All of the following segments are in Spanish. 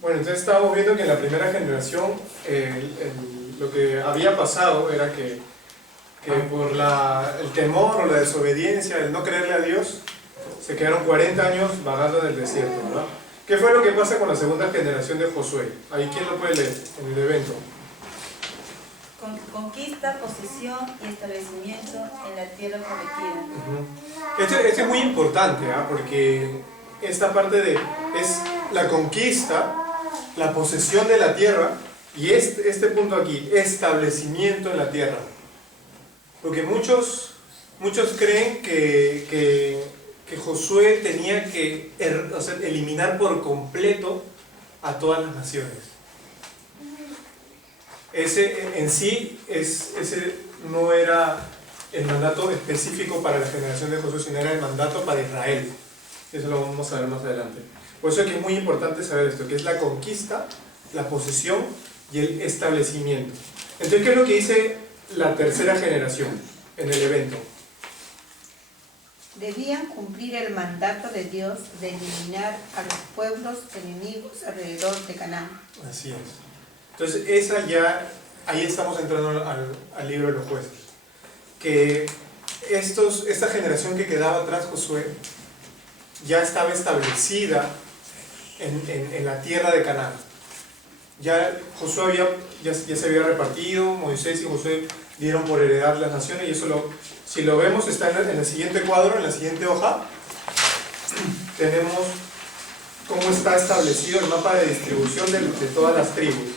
Bueno, entonces estábamos viendo que en la primera generación lo que había pasado era que por el temor o la desobediencia, el no creerle a Dios, se quedaron 40 años vagando en el desierto, ¿verdad? ¿Qué fue lo que pasa con la segunda generación de Josué? Ahí, ¿quién lo puede leer en el evento? Conquista, posesión y establecimiento en la tierra prometida. Este es muy importante, ¿eh? Porque esta parte es la conquista, la posesión de la tierra, y este punto aquí, establecimiento en la tierra. Porque muchos creen que Josué tenía que eliminar por completo a todas las naciones. Ese en sí, ese no era el mandato específico para la generación de Josué, sino era el mandato para Israel. Eso lo vamos a ver más adelante. Por eso es que es muy importante saber esto, que es la conquista, la posesión y el establecimiento. Entonces, ¿qué es lo que dice la tercera generación en el evento? Debían cumplir el mandato de Dios de eliminar a los pueblos enemigos alrededor de Canaán. Así es. Entonces, ahí estamos entrando al libro de los jueces. Que esta generación que quedaba atrás, Josué, ya estaba establecida en la tierra de Canaán. Ya Josué ya se había repartido, Moisés y Josué dieron por heredar las naciones, y eso si lo vemos está en el siguiente cuadro, en la siguiente hoja. Tenemos cómo está establecido el mapa de distribución de todas las tribus.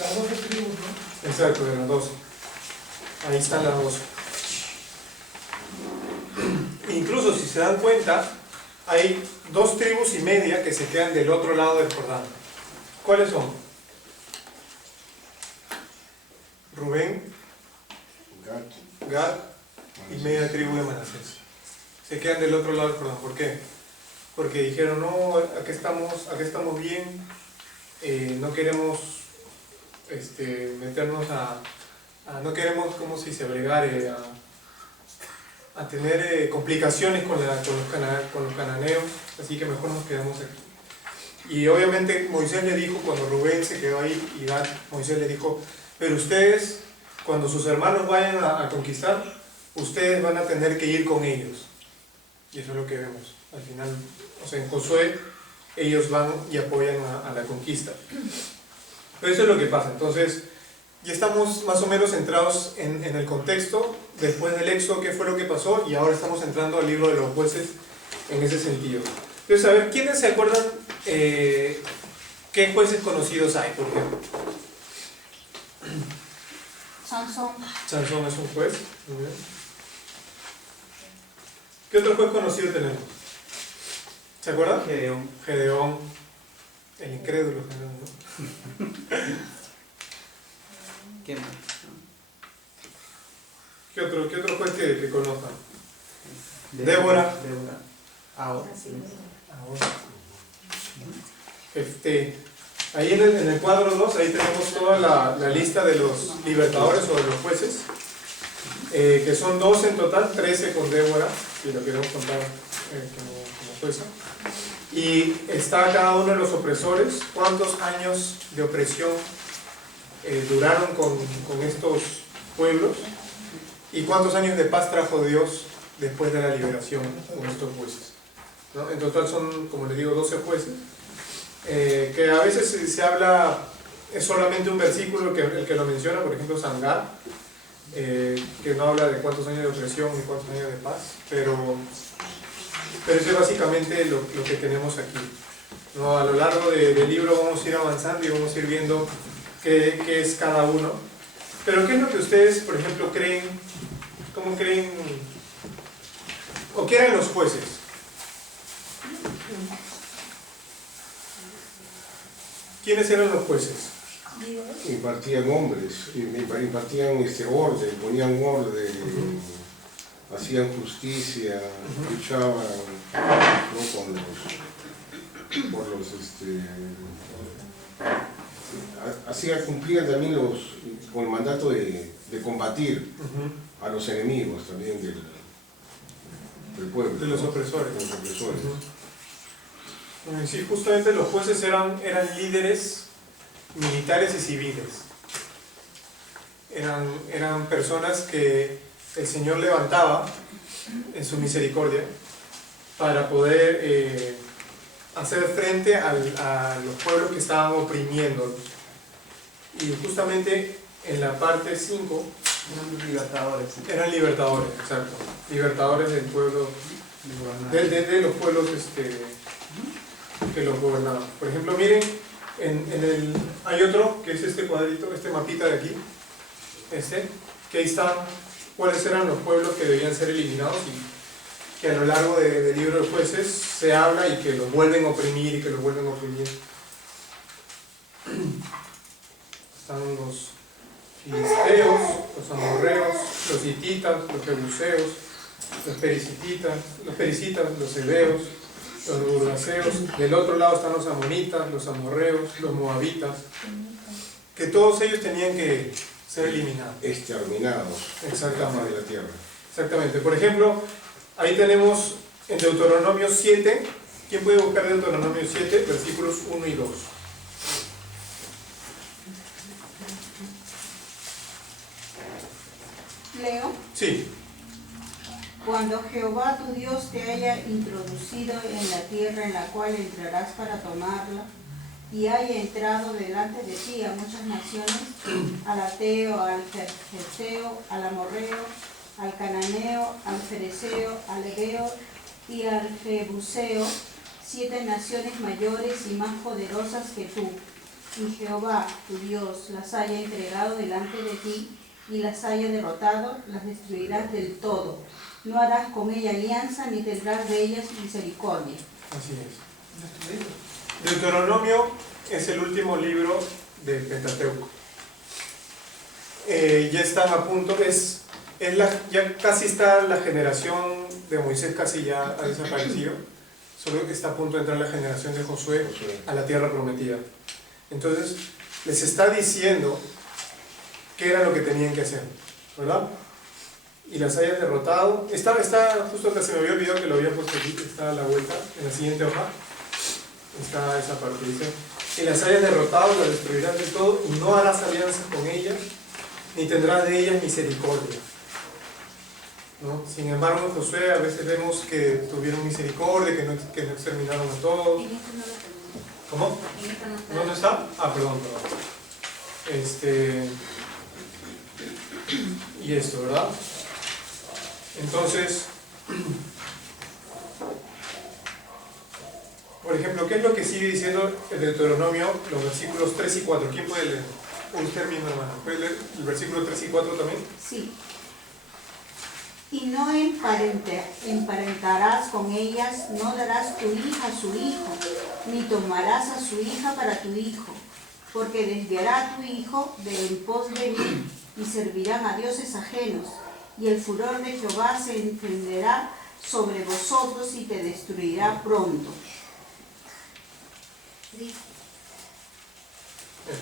Las 12 tribus, ¿no? Exacto, de las 12. Ahí están las 12. Incluso si se dan cuenta, hay 2 tribus y media que se quedan del otro lado del Jordán. ¿Cuáles son? Rubén, Gad y media tribu de Manasés. Se quedan del otro lado del Jordán. ¿Por qué? Porque dijeron, no, aquí estamos bien, no queremos meternos no queremos, ¿cómo se dice?, bregar, a tener complicaciones con los cananeos, así que mejor nos quedamos aquí. Y obviamente Moisés le dijo, cuando Rubén se quedó ahí, y Gad, Moisés le dijo, pero ustedes, cuando sus hermanos vayan a conquistar, ustedes van a tener que ir con ellos. Y eso es lo que vemos. Al final, en Josué, ellos van y apoyan a la conquista. Pero eso es lo que pasa. Entonces, ya estamos más o menos centrados en el contexto, después del Éxodo, qué fue lo que pasó, y ahora estamos entrando al libro de los jueces en ese sentido. Entonces, a ver, ¿quiénes se acuerdan qué jueces conocidos hay, por ejemplo? Sansón. Sansón es un juez. Muy bien. ¿Qué otro juez conocido tenemos? ¿Se acuerdan? Gedeón. El incrédulo Gedeón, ¿no? ¿Qué más? ¿Qué otro juez que conozcan? Débora. Ahora. Ahí en el cuadro 2, ahí tenemos toda la lista de los libertadores o de los jueces, que son 12 en total, 13 con Débora, si lo queremos contar como jueza. Y está cada uno de los opresores, cuántos años de opresión duraron con estos pueblos, y cuántos años de paz trajo Dios después de la liberación con estos jueces, ¿no? En total son, como les digo, 12 jueces, que a veces se habla, es solamente un versículo el que lo menciona, por ejemplo Sangar, que no habla de cuántos años de opresión y cuántos años de paz, pero eso es básicamente lo que tenemos aquí, ¿no? A lo largo del libro vamos a ir avanzando y vamos a ir viendo qué es cada uno. Pero ¿qué es lo que ustedes, por ejemplo, creen? ¿Cómo creen? ¿O qué eran los jueces? ¿Quiénes eran los jueces? Impartían hombres, impartían orden, ponían orden, hacían justicia, luchaban, ¿no? Cumplían también con el mandato de combatir a los enemigos también del pueblo, De los ¿no? opresores. De los opresores. Sí, justamente los jueces eran líderes militares y civiles. Eran personas que el Señor levantaba en su misericordia para poder hacer frente a los pueblos que estaban oprimiéndolos. Y justamente en la parte 5 eran libertadores, exacto, libertadores del pueblo, de los pueblos que los gobernaban. Por ejemplo, miren, hay otro que es este cuadrito, este mapita de aquí, que ahí están cuáles eran los pueblos que debían ser eliminados y que a lo largo del libro de Jueces se habla y que los vuelven a oprimir y que los vuelven a oprimir. Están los filisteos, los amorreos, los hititas, los jebuseos, los pericitas, los heveos, los burgaseos. Del otro lado están los amonitas, los amorreos, los moabitas, que todos ellos tenían que ser eliminados. Exterminados. Exactamente. De la tierra. Exactamente. Por ejemplo, ahí tenemos en Deuteronomio 7, ¿quién puede buscar Deuteronomio 7, versículos 1 y 2? Leo. Sí. Cuando Jehová tu Dios te haya introducido en la tierra en la cual entrarás para tomarla, y haya entrado delante de ti a muchas naciones, al ateo, al gergeseo, al amorreo, al cananeo, al fereceo, al heveo y al jebuseo, 7 naciones mayores y más poderosas que tú, y Jehová tu Dios las haya entregado delante de ti y las haya derrotado, las destruirás del todo. No harás con ella alianza ni tendrás de ellas misericordia. Así es. Deuteronomio es el último libro del Pentateuco. Ya están a punto, ya casi está la generación de Moisés, casi ya ha desaparecido, solo que está a punto de entrar la generación de Josué a la tierra prometida. Entonces, les está diciendo qué era lo que tenían que hacer, ¿verdad? Y las hayas derrotado. Está justo que se me había olvidado que lo había puesto aquí, está a la vuelta, en la siguiente hoja. Está esa parte, dice: y las hayas derrotado, las destruirás de todo, y no harás alianza con ellas, ni tendrás de ellas misericordia. ¿No? Sin embargo, en Josué a veces vemos que tuvieron misericordia, que no exterminaron a todos. En esto no lo tenemos. ¿Cómo? En esto no está. ¿Dónde está? Ah, perdón. Y esto, ¿verdad? Entonces, por ejemplo, ¿qué es lo que sigue diciendo el Deuteronomio, los versículos 3 y 4? ¿Quién puede leer? Usted mismo, hermano. ¿Puede leer el versículo 3 y 4 también? Sí. Y no emparentarás con ellas, no darás tu hija a su hijo, ni tomarás a su hija para tu hijo, porque desviará a tu hijo de en pos de mí, y servirán a dioses ajenos, y el furor de Jehová se encenderá sobre vosotros y te destruirá pronto.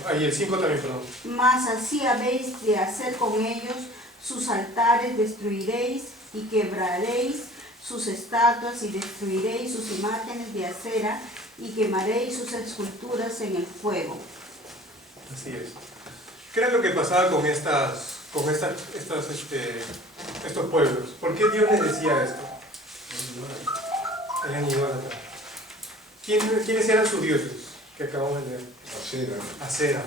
Ahí el 5 también, perdón. Mas así habéis de hacer con ellos, sus altares destruiréis y quebraréis sus estatuas y destruiréis sus imágenes de acera y quemaréis sus esculturas en el fuego. Así es. ¿Qué era lo que pasaba con estos pueblos? ¿Por qué Dios les decía esto? Eran idólatras. ¿Quiénes eran sus dioses? Que acabamos de leer. Acera.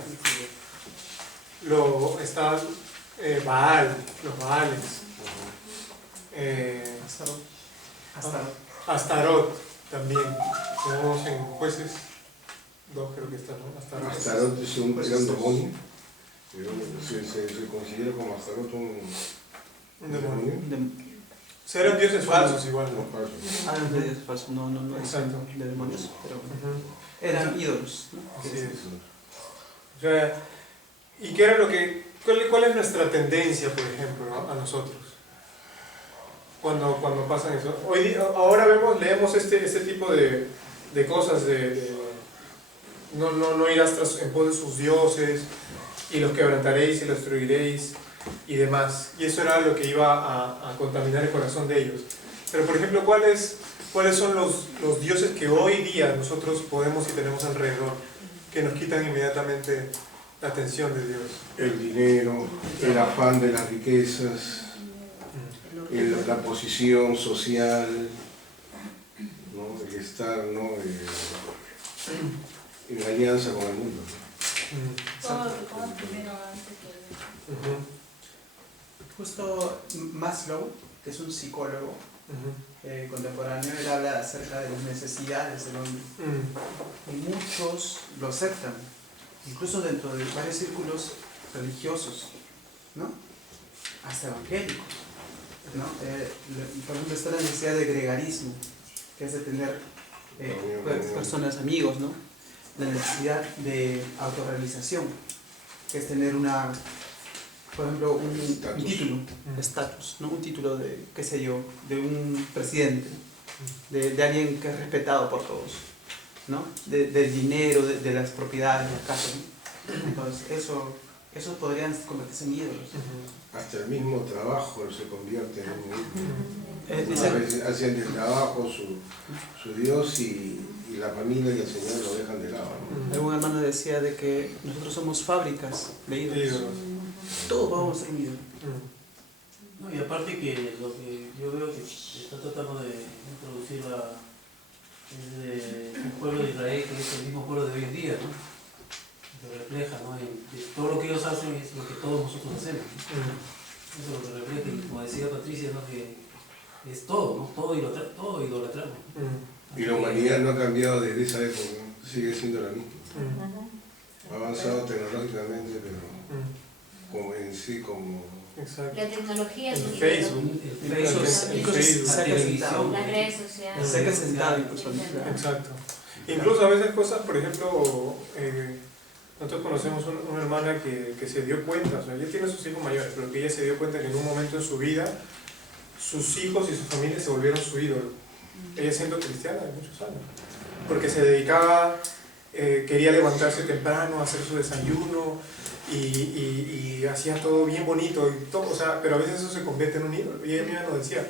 Está Baal, los Baales. Astarot también. Tenemos en Jueces 2, creo que está, ¿no? Astarot es un demonio. Se considera como Astarot un demonio. O sea, eran dioses falsos igual, ¿no? No de dioses falsos, no Exacto. de demonios, pero eran ídolos, ¿no? Así es. O sea, ¿y qué era lo que... ¿Cuál es nuestra tendencia, por ejemplo, ¿no? A nosotros? Cuando pasan eso. Ahora leemos este tipo de cosas, no irás en pos de sus dioses, y los quebrantaréis y los destruiréis, y demás. Y eso era lo que iba a contaminar el corazón de ellos. Pero, por ejemplo, ¿cuál es ¿Cuáles son los dioses que hoy día nosotros podemos y tenemos alrededor, que nos quitan inmediatamente la atención de Dios? El dinero, el afán de las riquezas, la posición social, ¿no? El estar, ¿no? En alianza con el mundo. Todo lo que pongas primero antes que... Ujú, Justo Maslow, que es un psicólogo ujú, contemporáneo, él habla acerca de las necesidades del hombre. ujú. Y muchos lo aceptan, incluso dentro de varios círculos religiosos, ¿no? Hasta evangélicos, ¿no? Por ejemplo, está la necesidad de gregarismo, que es de tener personas, amigos, ¿no? La necesidad de autorrealización, que es tener por ejemplo, un título, estatus, ¿no? Un título de, qué sé yo, de un presidente, de alguien que es respetado por todos, ¿no? Del dinero, de las propiedades, de las casas, ¿no? Entonces, eso podrían convertirse en ídolos. Hasta el mismo trabajo se convierte en un ídolo. Esa- A veces hacen del trabajo su Dios y la familia y el Señor lo dejan de lado, ¿no? Algún hermano decía de que nosotros somos fábricas de ídolos. Ídolos. Todos podemos ser un ídolo. Mm. No, y aparte que lo que yo veo que está tratando de introducir un pueblo de Israel que es el mismo pueblo de hoy en día, ¿no? Que refleja, ¿no? Todo lo que ellos hacen es lo que todos nosotros hacemos, ¿no? Eso es lo que refleja, y como decía Patricia, ¿no? Que es todo, ¿no? Todo idolatramos. Mm. Y la humanidad no ha cambiado desde esa época, ¿no? Sigue siendo la misma. Mm. Ha avanzado tecnológicamente, pero Mm. como en sí, como... Exacto. La tecnología es El un Facebook. El Incluso Facebook, incluso la saca televisión, sentado. las redes sociales. Se ha sentado incluso. Exacto. Incluso a veces cosas, por ejemplo, nosotros conocemos una hermana que se dio cuenta, o sea, ella tiene sus hijos mayores, pero que ella se dio cuenta que en un momento en su vida sus hijos y su familia se volvieron su ídolo. Ella siendo cristiana de muchos años, porque se dedicaba, quería levantarse temprano, hacer su desayuno y hacía todo bien bonito, y todo, o sea, pero a veces eso se convierte en un ídolo. Y ella misma nos decía,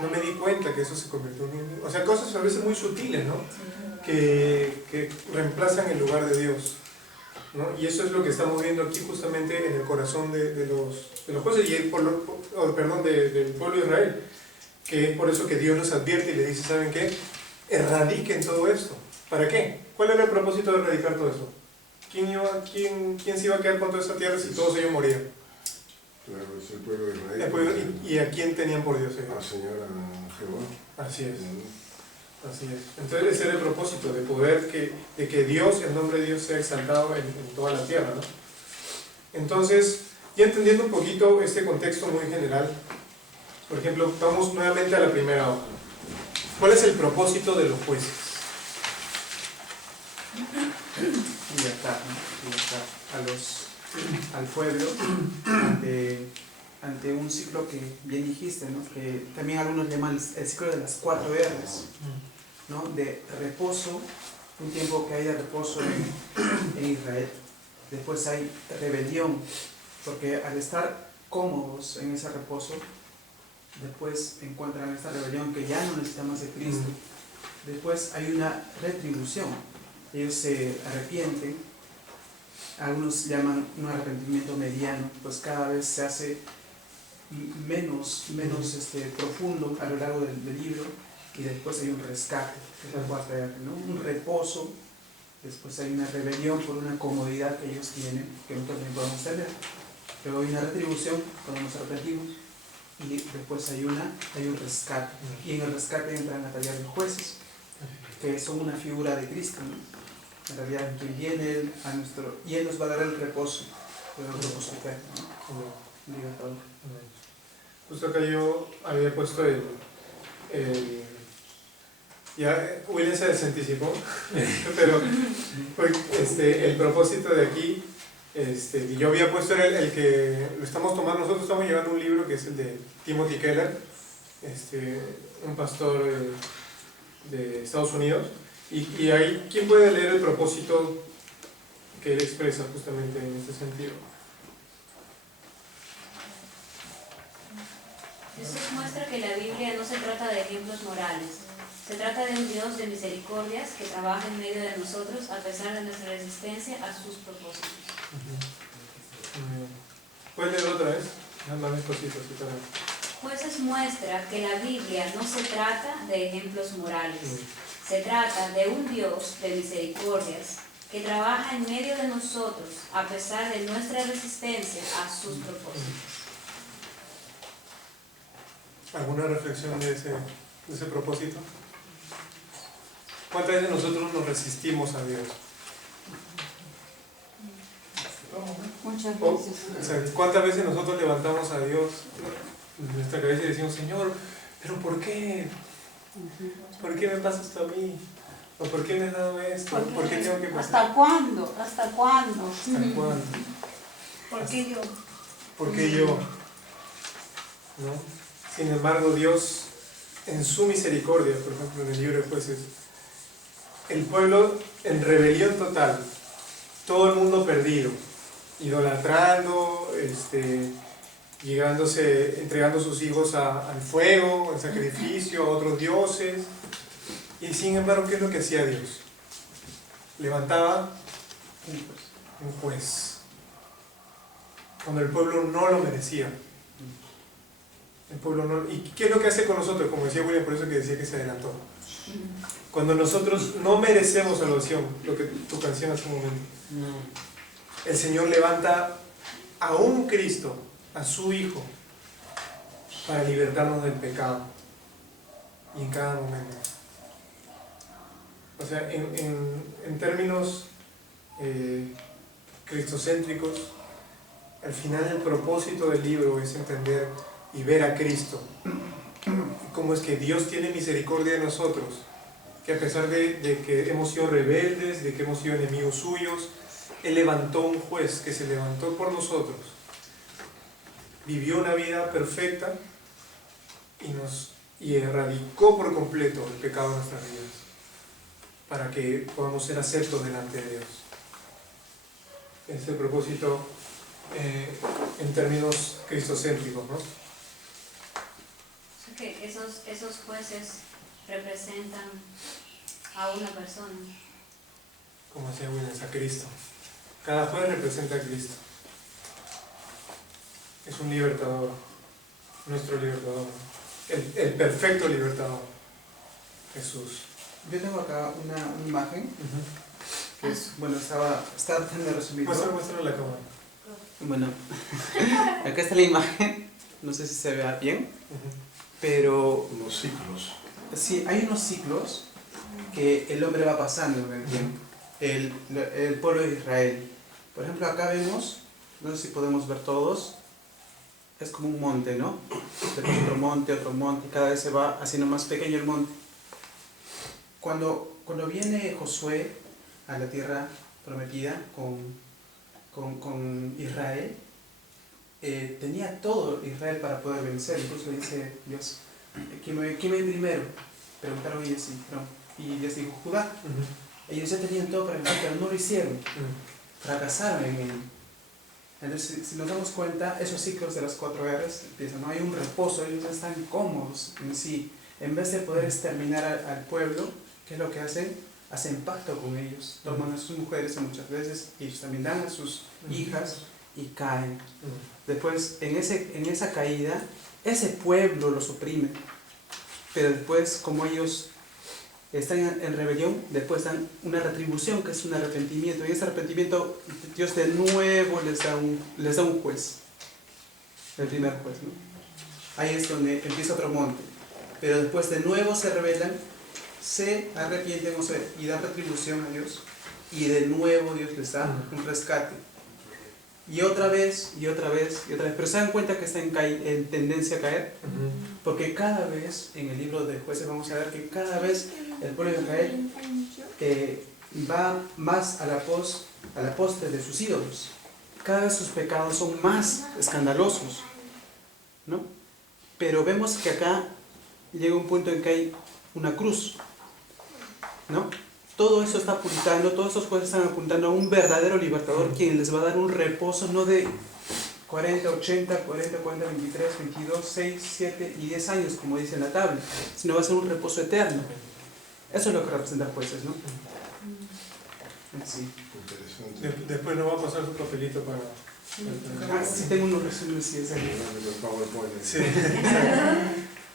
no me di cuenta que eso se convirtió en un ídolo. O sea, cosas a veces muy sutiles, ¿no? Que reemplazan el lugar de Dios, ¿no? Y eso es lo que estamos viendo aquí justamente en el corazón de los jueces y del pueblo de Israel, que es por eso que Dios los advierte y le dice, ¿saben qué? Erradiquen todo esto. ¿Para qué? ¿Cuál era el propósito de erradicar todo eso? ¿Quién se iba a quedar con toda esta tierra si todos ellos morían? Claro, es el pueblo de Israel. El pueblo- ¿Y a quién tenían por Dios ellos? Al Señor, a Jehová. Así es. Así es. Entonces ese era el propósito, de que Dios, el nombre de Dios sea exaltado en toda la tierra, ¿no? Entonces, ya entendiendo un poquito este contexto muy general, por ejemplo, vamos nuevamente a la primera hoja. ¿Cuál es el propósito de los jueces? Libertad, ¿no? Libertad al pueblo ante un ciclo que bien dijiste, ¿no? Que también algunos llaman el ciclo de las 4 R's, ¿no? De reposo, un tiempo que hay de reposo en Israel. Después hay rebelión, porque al estar cómodos en ese reposo, después encuentran esta rebelión que ya no necesita más de Cristo. Después hay una retribución, ellos se arrepienten, algunos llaman un arrepentimiento mediano, pues cada vez se hace menos profundo a lo largo del libro, y después hay un rescate, que es la 4 R, ¿no? Un reposo, después hay una rebelión por una comodidad que ellos tienen, que nosotros también podemos tener, pero hay una retribución cuando nos arrepentimos, y después hay un rescate, y en el rescate entran la tarea de los jueces, que son una figura de Cristo, ¿no? En realidad, en quien viene Él y Él nos va a dar el reposo eterno, ¿no? Libertador. Justo acá yo había puesto ya William se desanticipó, pero el propósito de aquí, yo había puesto el que lo estamos tomando, nosotros estamos llevando un libro que es el de Timothy Keller, un pastor de Estados Unidos, y ahí, ¿quién puede leer el propósito que él expresa justamente en este sentido? Jesús muestra que la Biblia no se trata de ejemplos morales. Se trata de un Dios de misericordias que trabaja en medio de nosotros a pesar de nuestra resistencia a sus propósitos. ¿Puedes leer otra vez? Más cositas. Jueces muestra que la Biblia no se trata de ejemplos morales. Se trata de un Dios de misericordias que trabaja en medio de nosotros a pesar de nuestra resistencia a sus propósitos. ¿Alguna reflexión de ese propósito? ¿Cuántas veces nosotros nos resistimos a Dios? Muchas O veces. sea, ¿cuántas veces nosotros levantamos a Dios en nuestra cabeza y decimos, Señor, ¿pero por qué? ¿Por qué me pasa esto a mí? ¿O por qué me has dado esto? ¿Por qué tengo que pasar? ¿Hasta cuándo? ¿Hasta cuándo? ¿Hasta cuándo? ¿Por qué yo? ¿Por qué yo? ¿No? Sin embargo, Dios, en su misericordia, por ejemplo, en el libro de Jueces, el pueblo en rebelión total, todo el mundo perdido, idolatrando, entregando sus hijos al fuego, al sacrificio, a otros dioses. Y sin embargo, ¿qué es lo que hacía Dios? Levantaba un juez. Cuando el pueblo no lo merecía. El pueblo no. ¿Y qué es lo que hace con nosotros? Como decía William, por eso que decía que se adelantó. Cuando nosotros no merecemos salvación, lo que tu canción hace un momento, el Señor levanta a un Cristo, a su Hijo, para libertarnos del pecado. Y en cada momento. O sea, en términos cristocéntricos, al final el propósito del libro es entender y ver a Cristo. Cómo es que Dios tiene misericordia de nosotros, que a pesar de que hemos sido rebeldes, de que hemos sido enemigos suyos, Él levantó un juez que se levantó por nosotros, vivió una vida perfecta y erradicó por completo el pecado de nuestras vidas, para que podamos ser aceptos delante de Dios. Ese es el propósito en términos cristocéntricos, ¿no? O sea que esos jueces representan a una persona. Como decía William, a Cristo. Cada juez representa a Cristo. Es un libertador, nuestro libertador, el perfecto libertador, Jesús. Yo tengo acá una imagen que es, bueno, estaba tratando de resumir. Muéstralo a la cámara. Bueno, acá está la imagen, no sé si se vea bien, pero Los ciclos. sí, hay unos ciclos que el hombre va pasando en el tiempo, el pueblo de Israel. Por ejemplo, acá vemos, no sé si podemos ver todos, es como un monte, ¿no? Después otro monte, y cada vez se va haciendo más pequeño el monte. Cuando viene Josué a la tierra prometida con Israel, tenía todo Israel para poder vencer. Incluso dice Dios, ¿quién va primero? Preguntaron ellos y Dios dijo, Judá. Ellos ya tenían todo para vencer, pero no lo hicieron. Fracasaron en ello. Entonces, si nos damos cuenta, esos ciclos de las 4 R's empiezan, no hay un reposo, ellos no están cómodos en sí. En vez de poder exterminar al pueblo, ¿qué es lo que hacen? Hacen pacto con ellos, toman a sus mujeres y muchas veces ellos también dan a sus hijas y caen. Después, en esa caída, ese pueblo los oprime, pero después, como ellos están en rebelión, después dan una retribución, que es un arrepentimiento, y ese arrepentimiento Dios de nuevo les da un juez, el primer juez, ¿no? Ahí es donde empieza otro monte, pero después de nuevo se rebelan, se arrepienten y dan retribución a Dios, y de nuevo Dios les da un rescate, y otra vez, pero se dan cuenta que está en tendencia a caer, porque cada vez, en el libro de Jueces vamos a ver que cada vez el pueblo de Israel va más a la postre de sus ídolos, cada vez sus pecados son más escandalosos, ¿no? Pero vemos que acá llega un punto en que hay una cruz, ¿no? Todo eso está apuntando, todos esos jueces están apuntando a un verdadero libertador, quien les va a dar un reposo, no de 40, 80, 40, 40, 23, 22, 6, 7 y 10 años, como dice en la tabla, sino va a ser un reposo eterno. Eso es lo que representa jueces, ¿no? Sí. Interesante. Después nos va a pasar su papelito para... Sí, tengo unos resúmenes, sí, es ahí. Sí.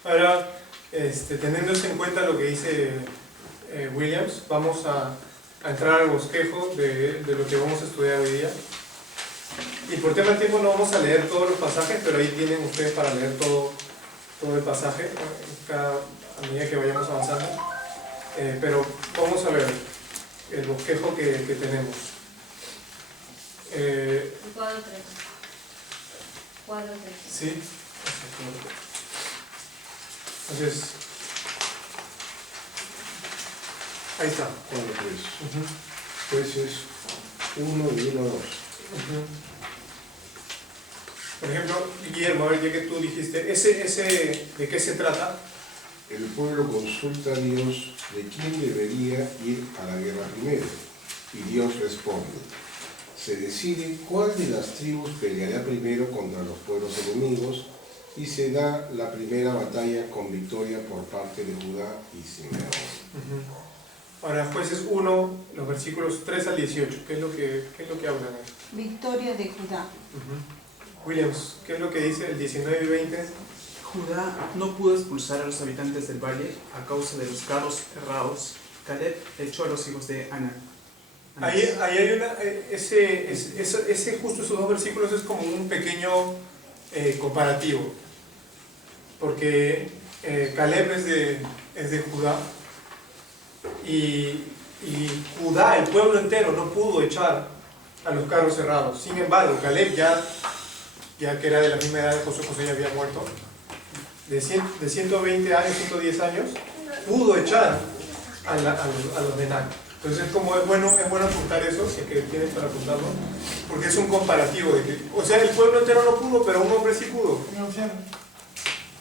Ahora, teniendo en cuenta lo que dice Williams, vamos a entrar al bosquejo de lo que vamos a estudiar hoy día. Y por tema de tiempo no vamos a leer todos los pasajes, pero ahí tienen ustedes para leer todo el pasaje a medida que vayamos avanzando. Pero vamos a ver el bosquejo que tenemos. El cuadro 3. Cuadro 3. Sí. Entonces, ahí está. Cuadro 3. Jueces 1 y 1, 2. Por ejemplo, Guillermo, a ver, ya que tú dijiste, ¿de qué se trata? El pueblo consulta a Dios de quién debería ir a la guerra primero, y Dios responde. Se decide cuál de las tribus peleará primero contra los pueblos enemigos y se da la primera batalla con victoria por parte de Judá y Simeón. Ahora, Jueces 1, los versículos 3 al 18, ¿qué es lo que hablan ahí? Victoria de Judá. Williams, ¿qué es lo que dice el 19 y 20? Judá no pudo expulsar a los habitantes del valle a causa de los carros errados. Caleb echó a los hijos de Anak. Ahí hay una, justo esos dos versículos es como un pequeño comparativo, porque Caleb es de Judá y Judá, el pueblo entero, no pudo echar a los carros cerrados. Sin embargo, Caleb ya que era de la misma edad de Josué, Josué ya había muerto, de 120 años, 110 años, pudo echar a los de Anak. Entonces es bueno apuntar eso, si es que tienes para apuntarlo, porque es un comparativo de que, o sea, el pueblo entero no pudo, pero un hombre sí pudo.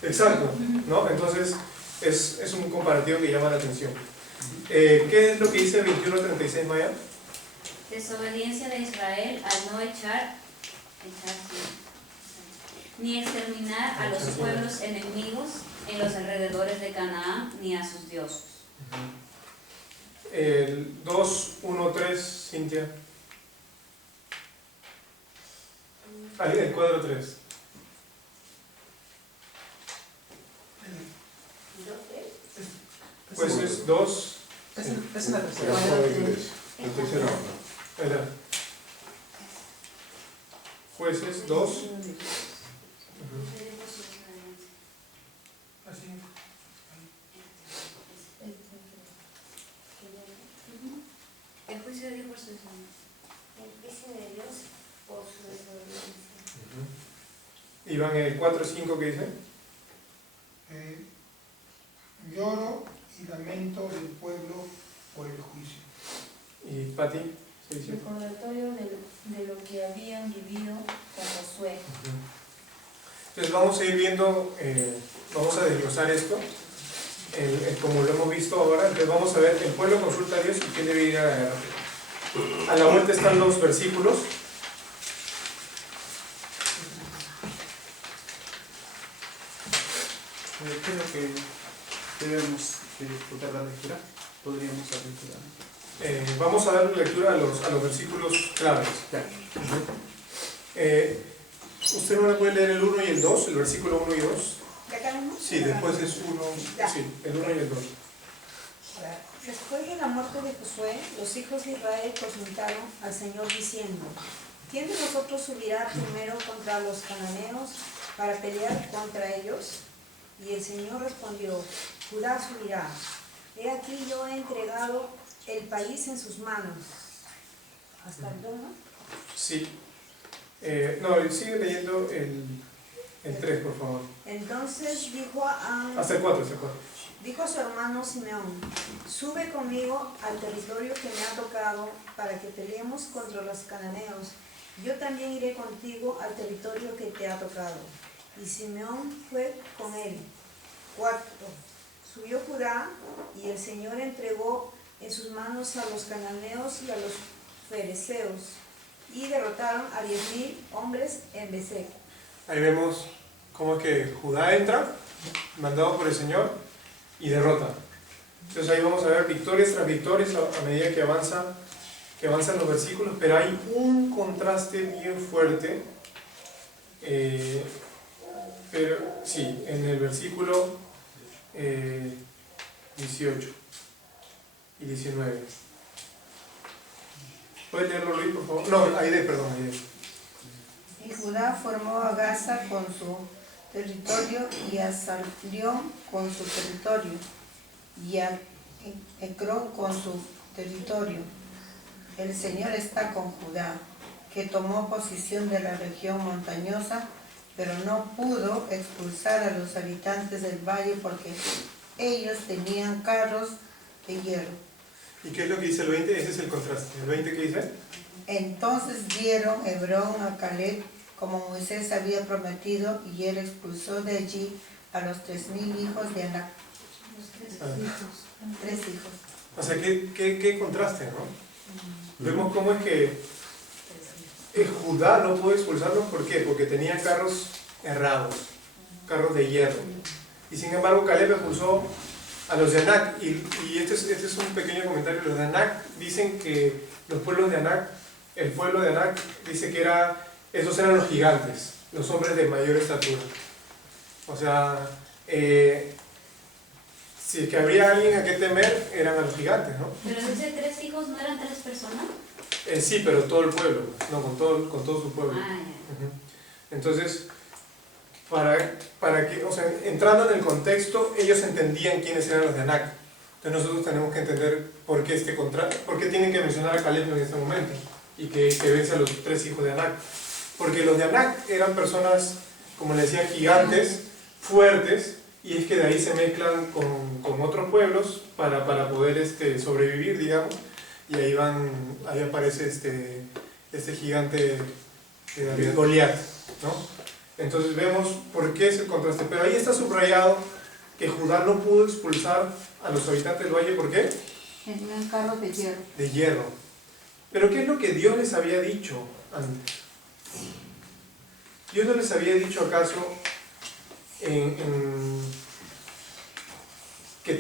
Exacto, ¿no? Entonces es un comparativo que llama la atención. ¿Qué es lo que dice 21:36, Maya? Desobediencia de Israel al no echar ni exterminar a los pueblos enemigos en los alrededores de Canaán, ni a sus dioses. El 2:1-3, Cintia. Ahí, el cuadro 3. Jueces 2. Esa es la tercera. La tercera hoja. Jueces 2. El juicio de Dios por su desobediencia. El juicio de Dios por su desobediencia. Y van el 4-5, ¿qué dice? Lloro y lamento del pueblo por el juicio. Y Pati, ¿qué dice? Recordatorio de lo que habían vivido con Josué. Entonces vamos a ir viendo, vamos a desglosar esto, como lo hemos visto ahora. Entonces vamos a ver, el pueblo consulta a Dios y quién debe ir a la guerra. A la vuelta están los versículos. Creo que debemos disfrutar la lectura. Podríamos aventurar. Vamos a dar lectura a los versículos claves. ¿Usted no me puede leer el 1 y el 2, el versículo 1 y 2? ¿De acá mismo? Sí, después es 1, sí, el 1 y el 2. Después de la muerte de Josué, los hijos de Israel consultaron al Señor diciendo: ¿quién de nosotros subirá primero contra los cananeos para pelear contra ellos? Y el Señor respondió: Judá subirá. He aquí yo he entregado el país en sus manos. ¿Hasta el 2, no? Sí. No, sigue leyendo el 3, por favor. Entonces dijo a Hasta el 4, hasta el 4. Dijo a su hermano Simeón: sube conmigo al territorio que me ha tocado para que peleemos contra los cananeos. Yo también iré contigo al territorio que te ha tocado. Y Simeón fue con él. 4. Subió Judá, y el Señor entregó en sus manos a los cananeos y a los fereceos, y derrotaron a 10.000 hombres en Besek. Ahí vemos cómo es que Judá entra, mandado por el Señor, y derrota. Entonces ahí vamos a ver victorias tras victorias a medida que avanzan los versículos, pero hay un contraste bien fuerte, pero sí, en el versículo 18 y 19. ¿Puedes leerlo, Luis, por favor? No, Aide, perdón, Aide. Y Judá formó a Gaza con su territorio y a Salión con su territorio y a Ecrón con su territorio. El Señor está con Judá, que tomó posesión de la región montañosa, pero no pudo expulsar a los habitantes del valle porque ellos tenían carros de hierro. ¿Y qué es lo que dice el 20? Ese es el contraste. ¿El 20 qué dice? Entonces dieron Hebrón a Caleb como Moisés había prometido, y él expulsó de allí a los 3.000 hijos de Anac. Tres hijos. O sea, qué contraste, ¿no? Vemos cómo es que Judá no pudo expulsarlos. ¿Por qué? Porque tenía carros errados, carros de hierro. Y sin embargo Caleb expulsó a los de Anac. Y este es un pequeño comentario. Los de Anac dicen que los pueblos de Anac, el pueblo de Anac dice que esos eran los gigantes, los hombres de mayor estatura. O sea, si es que habría alguien a qué temer, eran a los gigantes, ¿no? Pero dice 3 hijos, ¿no eran 3 personas? Sí, pero todo el pueblo, no, con todo su pueblo. Ah, ya. Ujú. Entonces, para que, o sea, entrando en el contexto, ellos entendían quiénes eran los de Anac. Entonces nosotros tenemos que entender por qué tienen que mencionar a Caleb en este momento y que vence a los 3 hijos de Anac. Porque los de Anac eran personas, como le decía, gigantes, fuertes, y es que de ahí se mezclan con otros pueblos para poder sobrevivir, digamos, y ahí aparece este gigante Goliat, ¿no? Entonces vemos por qué es el contraste, pero ahí está subrayado que Judá no pudo expulsar a los habitantes del valle. ¿Por qué? Tenían carros de hierro. De hierro. Pero ¿qué es lo que Dios les había dicho antes? ¿Dios no les había dicho acaso que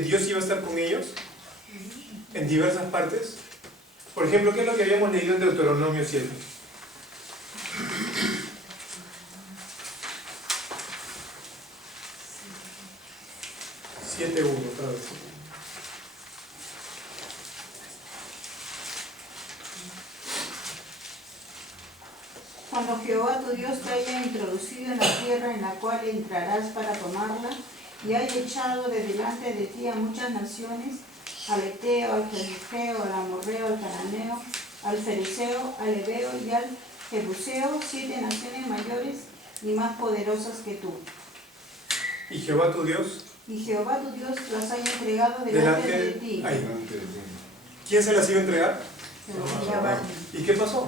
Dios iba a estar con ellos en diversas partes? Por ejemplo, ¿qué es lo que habíamos leído en Deuteronomio 7? 7:1, otra vez. Cuando Jehová tu Dios te haya introducido en la tierra en la cual entrarás para tomarla, y haya echado de delante de ti a muchas naciones, al Eteo, al Jericeo, al Amorreo, al Cananeo, al Fereceo, al Heveo y al Jebuseo, 7 naciones mayores y más poderosas que tú. ¿Y Jehová tu Dios? Y Jehová tu Dios las haya entregado delante de ti. Ahí. ¿Quién se las iba a entregar? Jehová. ¿Y qué pasó?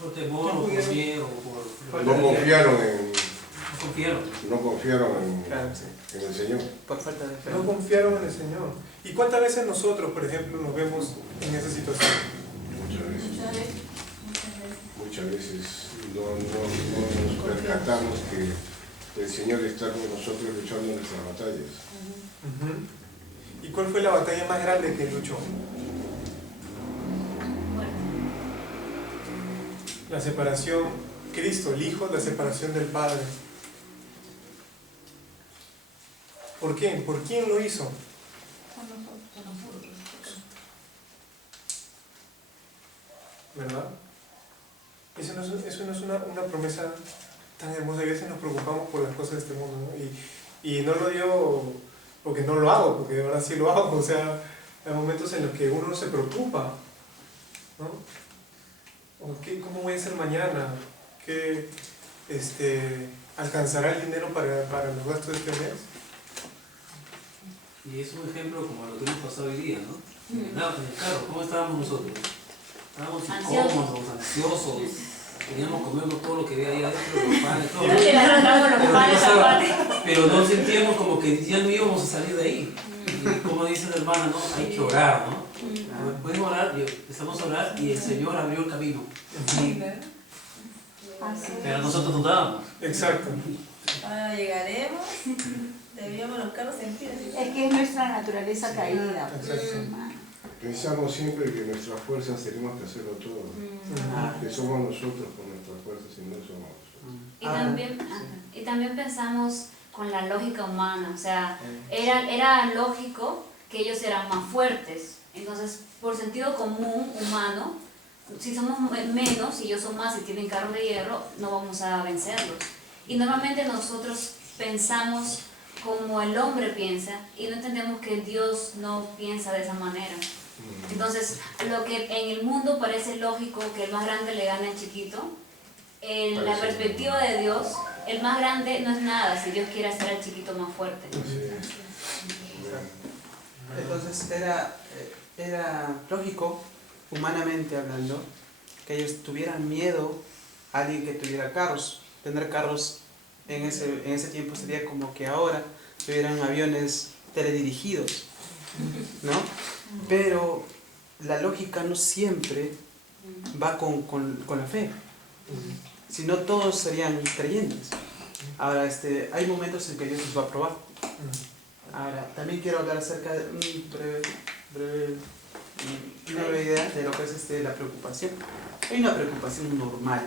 Por temor o por miedo o por... No confiaron No confiaron. en el Señor. Por falta de fe. No confiaron en el Señor. ¿Y cuántas veces nosotros, por ejemplo, nos vemos en esa situación? Muchas veces no nos percatamos que el Señor está con nosotros luchando nuestras batallas. Ujú. ¿Y cuál fue la batalla más grande que luchó? La separación, Cristo, el Hijo, la separación del Padre. ¿Por quién? ¿Por quién lo hizo? ¿Verdad? Eso no es una promesa tan hermosa. A veces nos preocupamos por las cosas de este mundo, ¿no? Y no lo digo porque no lo hago, porque ahora sí lo hago. O sea, hay momentos en los que uno se preocupa, ¿no? ¿Cómo voy a hacer mañana? ¿Qué alcanzará el dinero para los gastos de este mes? Y es un ejemplo como lo que hemos pasado hoy día, ¿no? En el carro, ¿cómo estábamos nosotros? Estábamos incómodos, ansiosos, queríamos comernos todo lo que había ahí adentro, los panes, todo. Pero no sentíamos como que ya no íbamos a salir de ahí. Y como dice la hermana, ¿no? Hay que orar, ¿no? Pueden orar, empezamos a orar y el Señor abrió el camino. Pero nosotros dudábamos. Exacto. Ahora llegaremos, debíamos los carros en pie. Es que es nuestra naturaleza caída. pues, Exacto. hermano. Pensamos siempre que nuestras fuerzas tenemos que hacerlo todo, que somos nosotros con nuestras fuerzas y no somos nosotros. Y también pensamos con la lógica humana, o sea, era lógico que ellos eran más fuertes. Entonces, por sentido común humano, si somos menos y ellos son más y tienen carros de hierro, no vamos a vencerlos. Y normalmente nosotros pensamos como el hombre piensa y no entendemos que Dios no piensa de esa manera. Entonces, lo que en el mundo parece lógico que el más grande le gane al chiquito, en la perspectiva de Dios, el más grande no es nada si Dios quiere hacer al chiquito más fuerte. Entonces era lógico, humanamente hablando, que ellos tuvieran miedo a alguien que tuviera carros. Tener carros en ese tiempo sería como que ahora tuvieran aviones teledirigidos, ¿no? Pero la lógica no siempre va con la fe, si no todos serían creyentes. Ahora, hay momentos en que Dios nos va a probar. Ahora, también quiero hablar acerca de una breve idea de lo que es la preocupación. Hay una preocupación normal,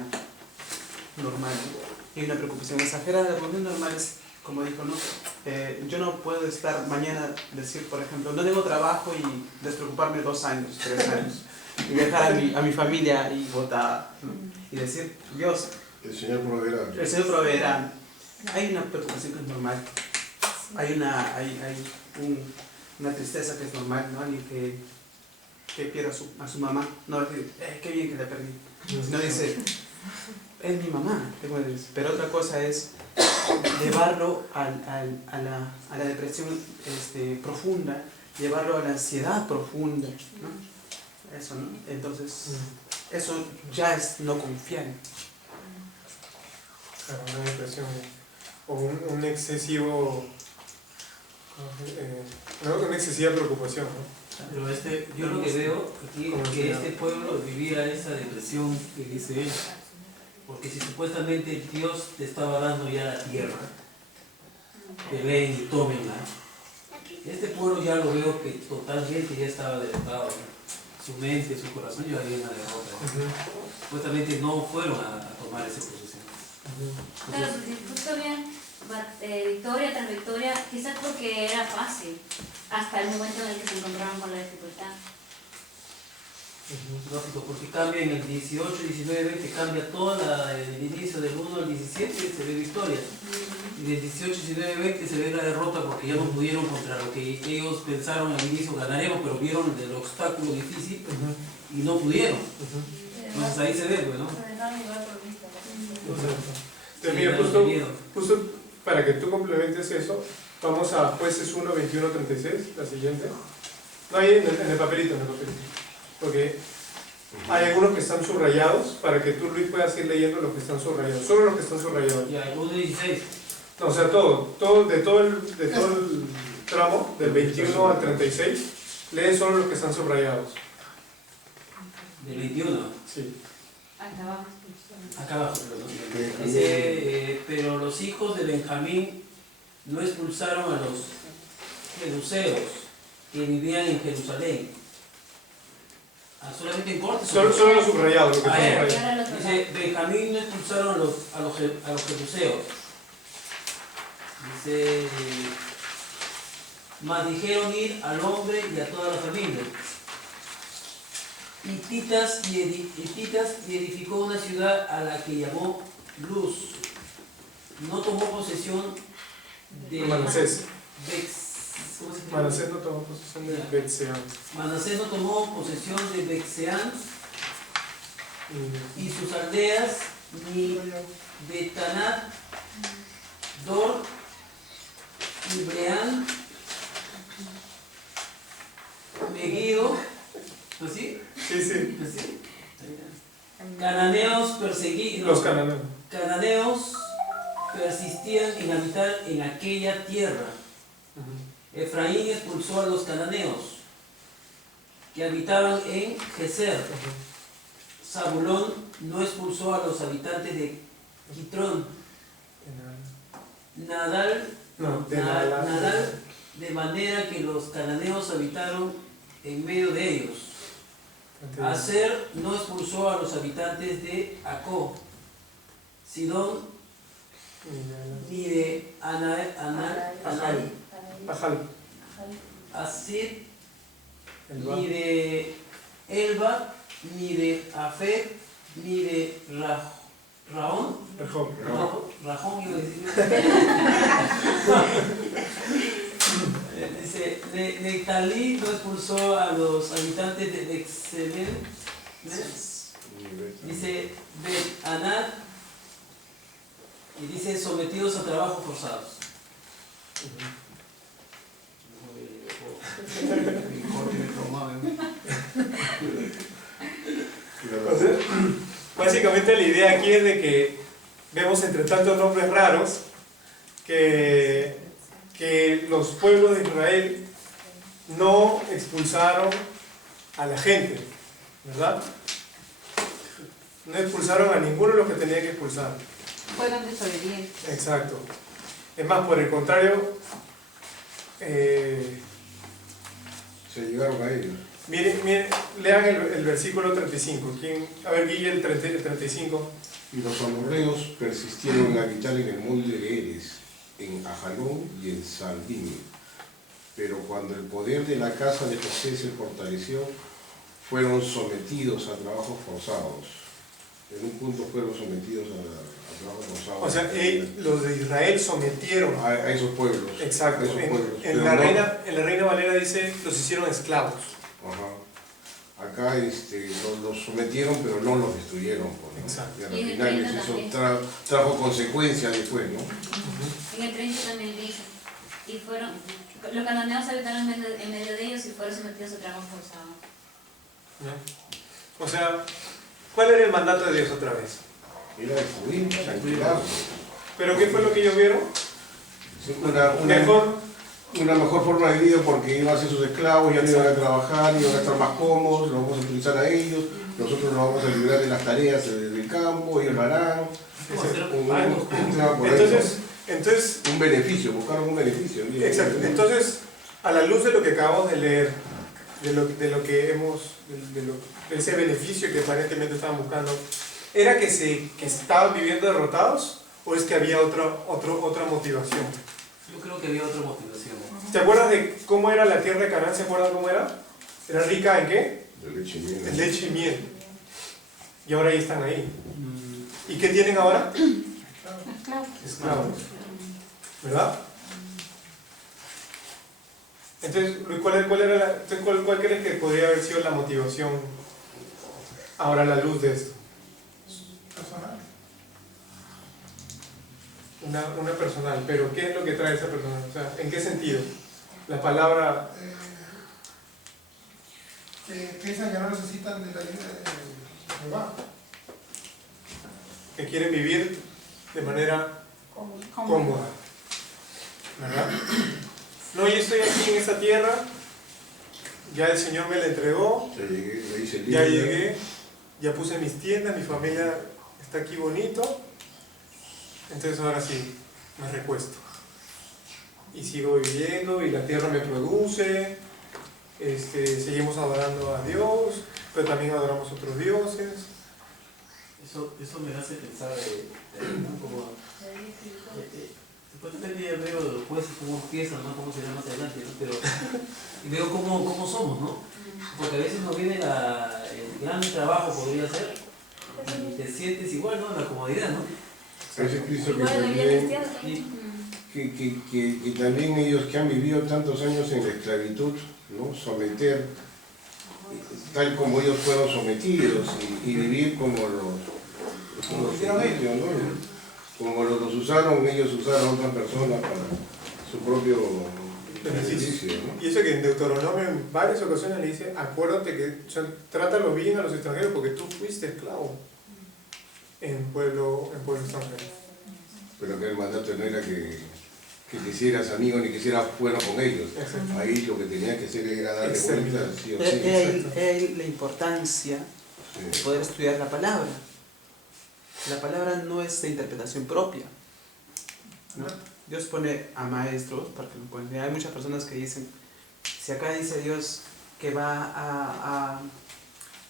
y una preocupación exagerada. La preocupación normal es, como dijo, ¿no? Yo no puedo estar mañana, decir, por ejemplo, no tengo trabajo y despreocuparme 2 años, 3 años, y dejar a mi familia y botada, ¿no? Y decir, Dios, El Señor proveerá. el Señor proveerá. Hay una preocupación que es normal. Hay una tristeza que es normal, ¿no? Alguien que pierde a su mamá, no decir, qué bien que la perdí. No dice, es mi mamá. Pero otra cosa es llevarlo a la depresión profunda, llevarlo a la ansiedad profunda, ¿no? Eso, ¿no? Entonces, eso ya es no confiar. Claro, una depresión o un excesivo, una excesiva preocupación, ¿no? Pero yo lo que veo aquí es que este pueblo vivía esa depresión que dice él. Porque si supuestamente Dios te estaba dando ya la tierra, que ven y tómenla, este pueblo ya lo veo que totalmente ya estaba derrotado. Su mente, su corazón ya había una derrota. Supuestamente no fueron a tomar esa posición. Pero justo bien, victoria tras victoria, quizás porque era fácil, hasta el momento en el que se encontraron con la dificultad. Lógico, porque cambia en el 18, 19, 20, cambia todo el inicio del 1 al 17, se ve victoria. Y del 18, 19, 20 se ve la derrota porque ya no pudieron contra lo que ellos pensaron al inicio, ganaremos, pero vieron el obstáculo difícil y no pudieron. Entonces ahí se ve, pues, ¿no? Entonces, mira, justo para que tú complementes eso, vamos a Jueces 1, 21, 36, la siguiente. No, ahí en el papelito, porque hay algunos que están subrayados para que tú, Luis, puedas ir leyendo los que están subrayados, solo los que están subrayados. Y el 1 y 16. No, o sea, de todo el tramo, del 21 al 36, leen solo los que están subrayados. Del 21. Sí. Acá abajo. Acá abajo, perdón. Dice, pero los hijos de Benjamín no expulsaron a los jebuseos que vivían en Jerusalén. Solamente en corte. Solo los subrayados, lo que está subrayado. Dice, Benjamín no expulsaron a los jebuseos. Dice, mas dijeron ir al hombre y a toda la familia. Hititas y edificó una ciudad a la que llamó Luz. No tomó posesión de Manasés. ¿Cómo se llama? Manasés no tomó posesión de Betseán. Manasés no tomó posesión de Betseán y sus aldeas, ni Betanat, Dor, Ibreán, Megiddo, ¿así? Sí. ¿Así? Cananeos perseguidos. Los cananeos. Cananeos persistían en habitar en aquella tierra. Efraín expulsó a los cananeos. que habitaban en Geser. Zabulón no expulsó a los habitantes de Quitrón. Nadal, de manera que los cananeos habitaron en medio de ellos. Aser no expulsó a los habitantes de Acó, Sidón, ni de Pajal. Asid, ni de Elba, ni de Afed, ni de Rajón, iba a decir. Dice, Nectalí no expulsó a los habitantes de Bexemen. Dice, Bet Anat, y dice, sometidos a trabajos forzados. O sea, básicamente la idea aquí es de que vemos entre tantos nombres raros que los pueblos de Israel no expulsaron a la gente, ¿verdad? No expulsaron a ninguno de los que tenían que expulsar. Fueron desobedientes. Exacto. Es más, por el contrario, Se llegaron a ellos. miren, lean el versículo 35. A ver, Guille, el 35. Y los amorreos persistieron en habitar en el monte de Eres, en Ajalón y en Saldim. Pero cuando el poder de la casa de José se fortaleció, fueron sometidos a trabajos forzados. En un punto fueron sometidos a trabajos forzados. O sea, los de Israel sometieron a esos pueblos. Exacto. A esos pueblos. En la Reina Valera dice, los hicieron esclavos. Ajá. Acá los sometieron, pero no los destruyeron. Pues, ¿no? Exacto. Y al Y en el final 30 eso trajo consecuencias después, ¿no? En el 30 también dice, y fueron, los cananeos habitaron en medio de ellos y fueron sometidos a trabajo forzado. ¿No? O sea, ¿cuál era el mandato de Dios otra vez? Era destruir, tranquilar. ¿Pero qué fue lo que ellos vieron? Una mejor forma de vida porque iban a ser sus esclavos, ya no iban a trabajar, iban a estar más cómodos, los vamos a utilizar a ellos, nosotros nos vamos a librar de las tareas del campo, ellos lo harán. Entonces, un beneficio, buscaron un beneficio. Exacto. Entonces, a la luz de lo que acabamos de leer, de ese beneficio que aparentemente estaban buscando, ¿era que estaban viviendo derrotados o es que había otra motivación? Yo creo que había otra motivación. ¿Te acuerdas de cómo era la tierra de Canaán? ¿Se acuerdan cómo era? ¿Era rica en qué? De leche y miel. En leche y miel. Y ahora ya están ahí. ¿Y qué tienen ahora? Esclavos. ¿Verdad? Entonces, ¿cuál crees que podría haber sido la motivación ahora a la luz de esto? Personal. Una personal, pero ¿qué es lo que trae esa persona? O sea, ¿en qué sentido? La palabra... Que piensan que no necesitan de la ayuda de Jehová. que quieren vivir de manera cómoda. ¿Verdad? No, yo estoy aquí en esta tierra, ya el Señor me la entregó, ya llegué, ya puse mis tiendas, mi familia está aquí bonito, entonces ahora sí, me recuesto. Y sigo viviendo y la tierra me produce, seguimos adorando a Dios, pero también adoramos otros dioses. Eso me hace pensar ¿no? Como después también veo los jueces cómo empiezan, ¿no? Cómo será más adelante, ¿no? Pero y veo cómo somos, ¿no? Porque a veces nos viene el gran trabajo, podría ser, y te sientes igual, ¿no? La comodidad, ¿no? Es Cristo que Igual la vida también, cristiana también. que también ellos que han vivido tantos años en la esclavitud, ¿no? Someter, tal como ellos fueron sometidos, y vivir como los hicieron ellos, ¿no? Como los usaron, ellos usaron a otras personas para su propio beneficio, ¿no? Y eso que en Deuteronomio en varias ocasiones le dice, acuérdate que trátalo bien a los extranjeros porque tú fuiste esclavo en pueblo extranjero. Pero que el mandato no era que que te hicieras amigo ni que hicieras bueno con ellos. Exacto. Ahí lo que tenías que hacer era darle Exterminar. vuelta, sí o sí. Es la importancia de Sí. poder estudiar la palabra. La palabra no es de interpretación propia, ¿no? Dios pone a maestros para que lo puedan leer. Hay muchas personas que dicen, si acá dice Dios que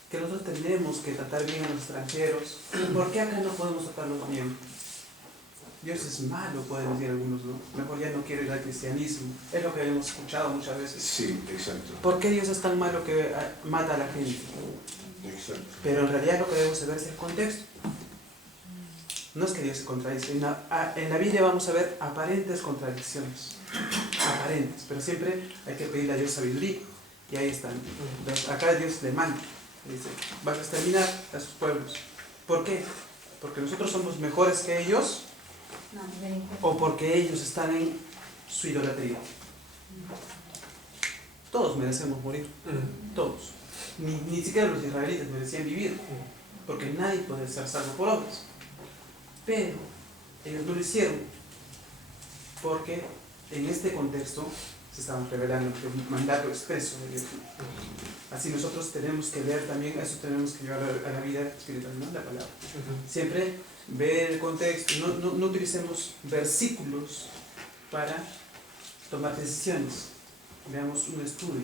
que nosotros tenemos que tratar bien a los extranjeros, ¿por qué acá no podemos tratarlos bien? Dios es malo, pueden decir algunos, ¿no? Mejor ya no quiero ir al cristianismo. Es lo que hemos escuchado muchas veces. Sí, exacto. ¿Por qué Dios es tan malo que mata a la gente? Exacto. Pero en realidad lo que debemos saber es el contexto. No es que Dios se contradice. En la Biblia vamos a ver aparentes contradicciones. Aparentes. Pero siempre hay que pedirle a Dios sabiduría. Y ahí están. Entonces, acá Dios le manda. Le dice, vas a exterminar a sus pueblos. ¿Por qué? ¿Porque nosotros somos mejores que ellos? No, ¿O porque ellos están en su idolatría? Todos merecemos morir. Todos. Ni siquiera los israelitas merecían vivir. Porque nadie puede ser salvo por obras. Pero ellos no lo hicieron porque en este contexto se estaban revelando el mandato expreso de Dios. Así nosotros tenemos que ver también, eso tenemos que llevar a la vida espiritual, ¿no? La palabra. Siempre ver el contexto, no utilicemos versículos para tomar decisiones. Veamos un estudio.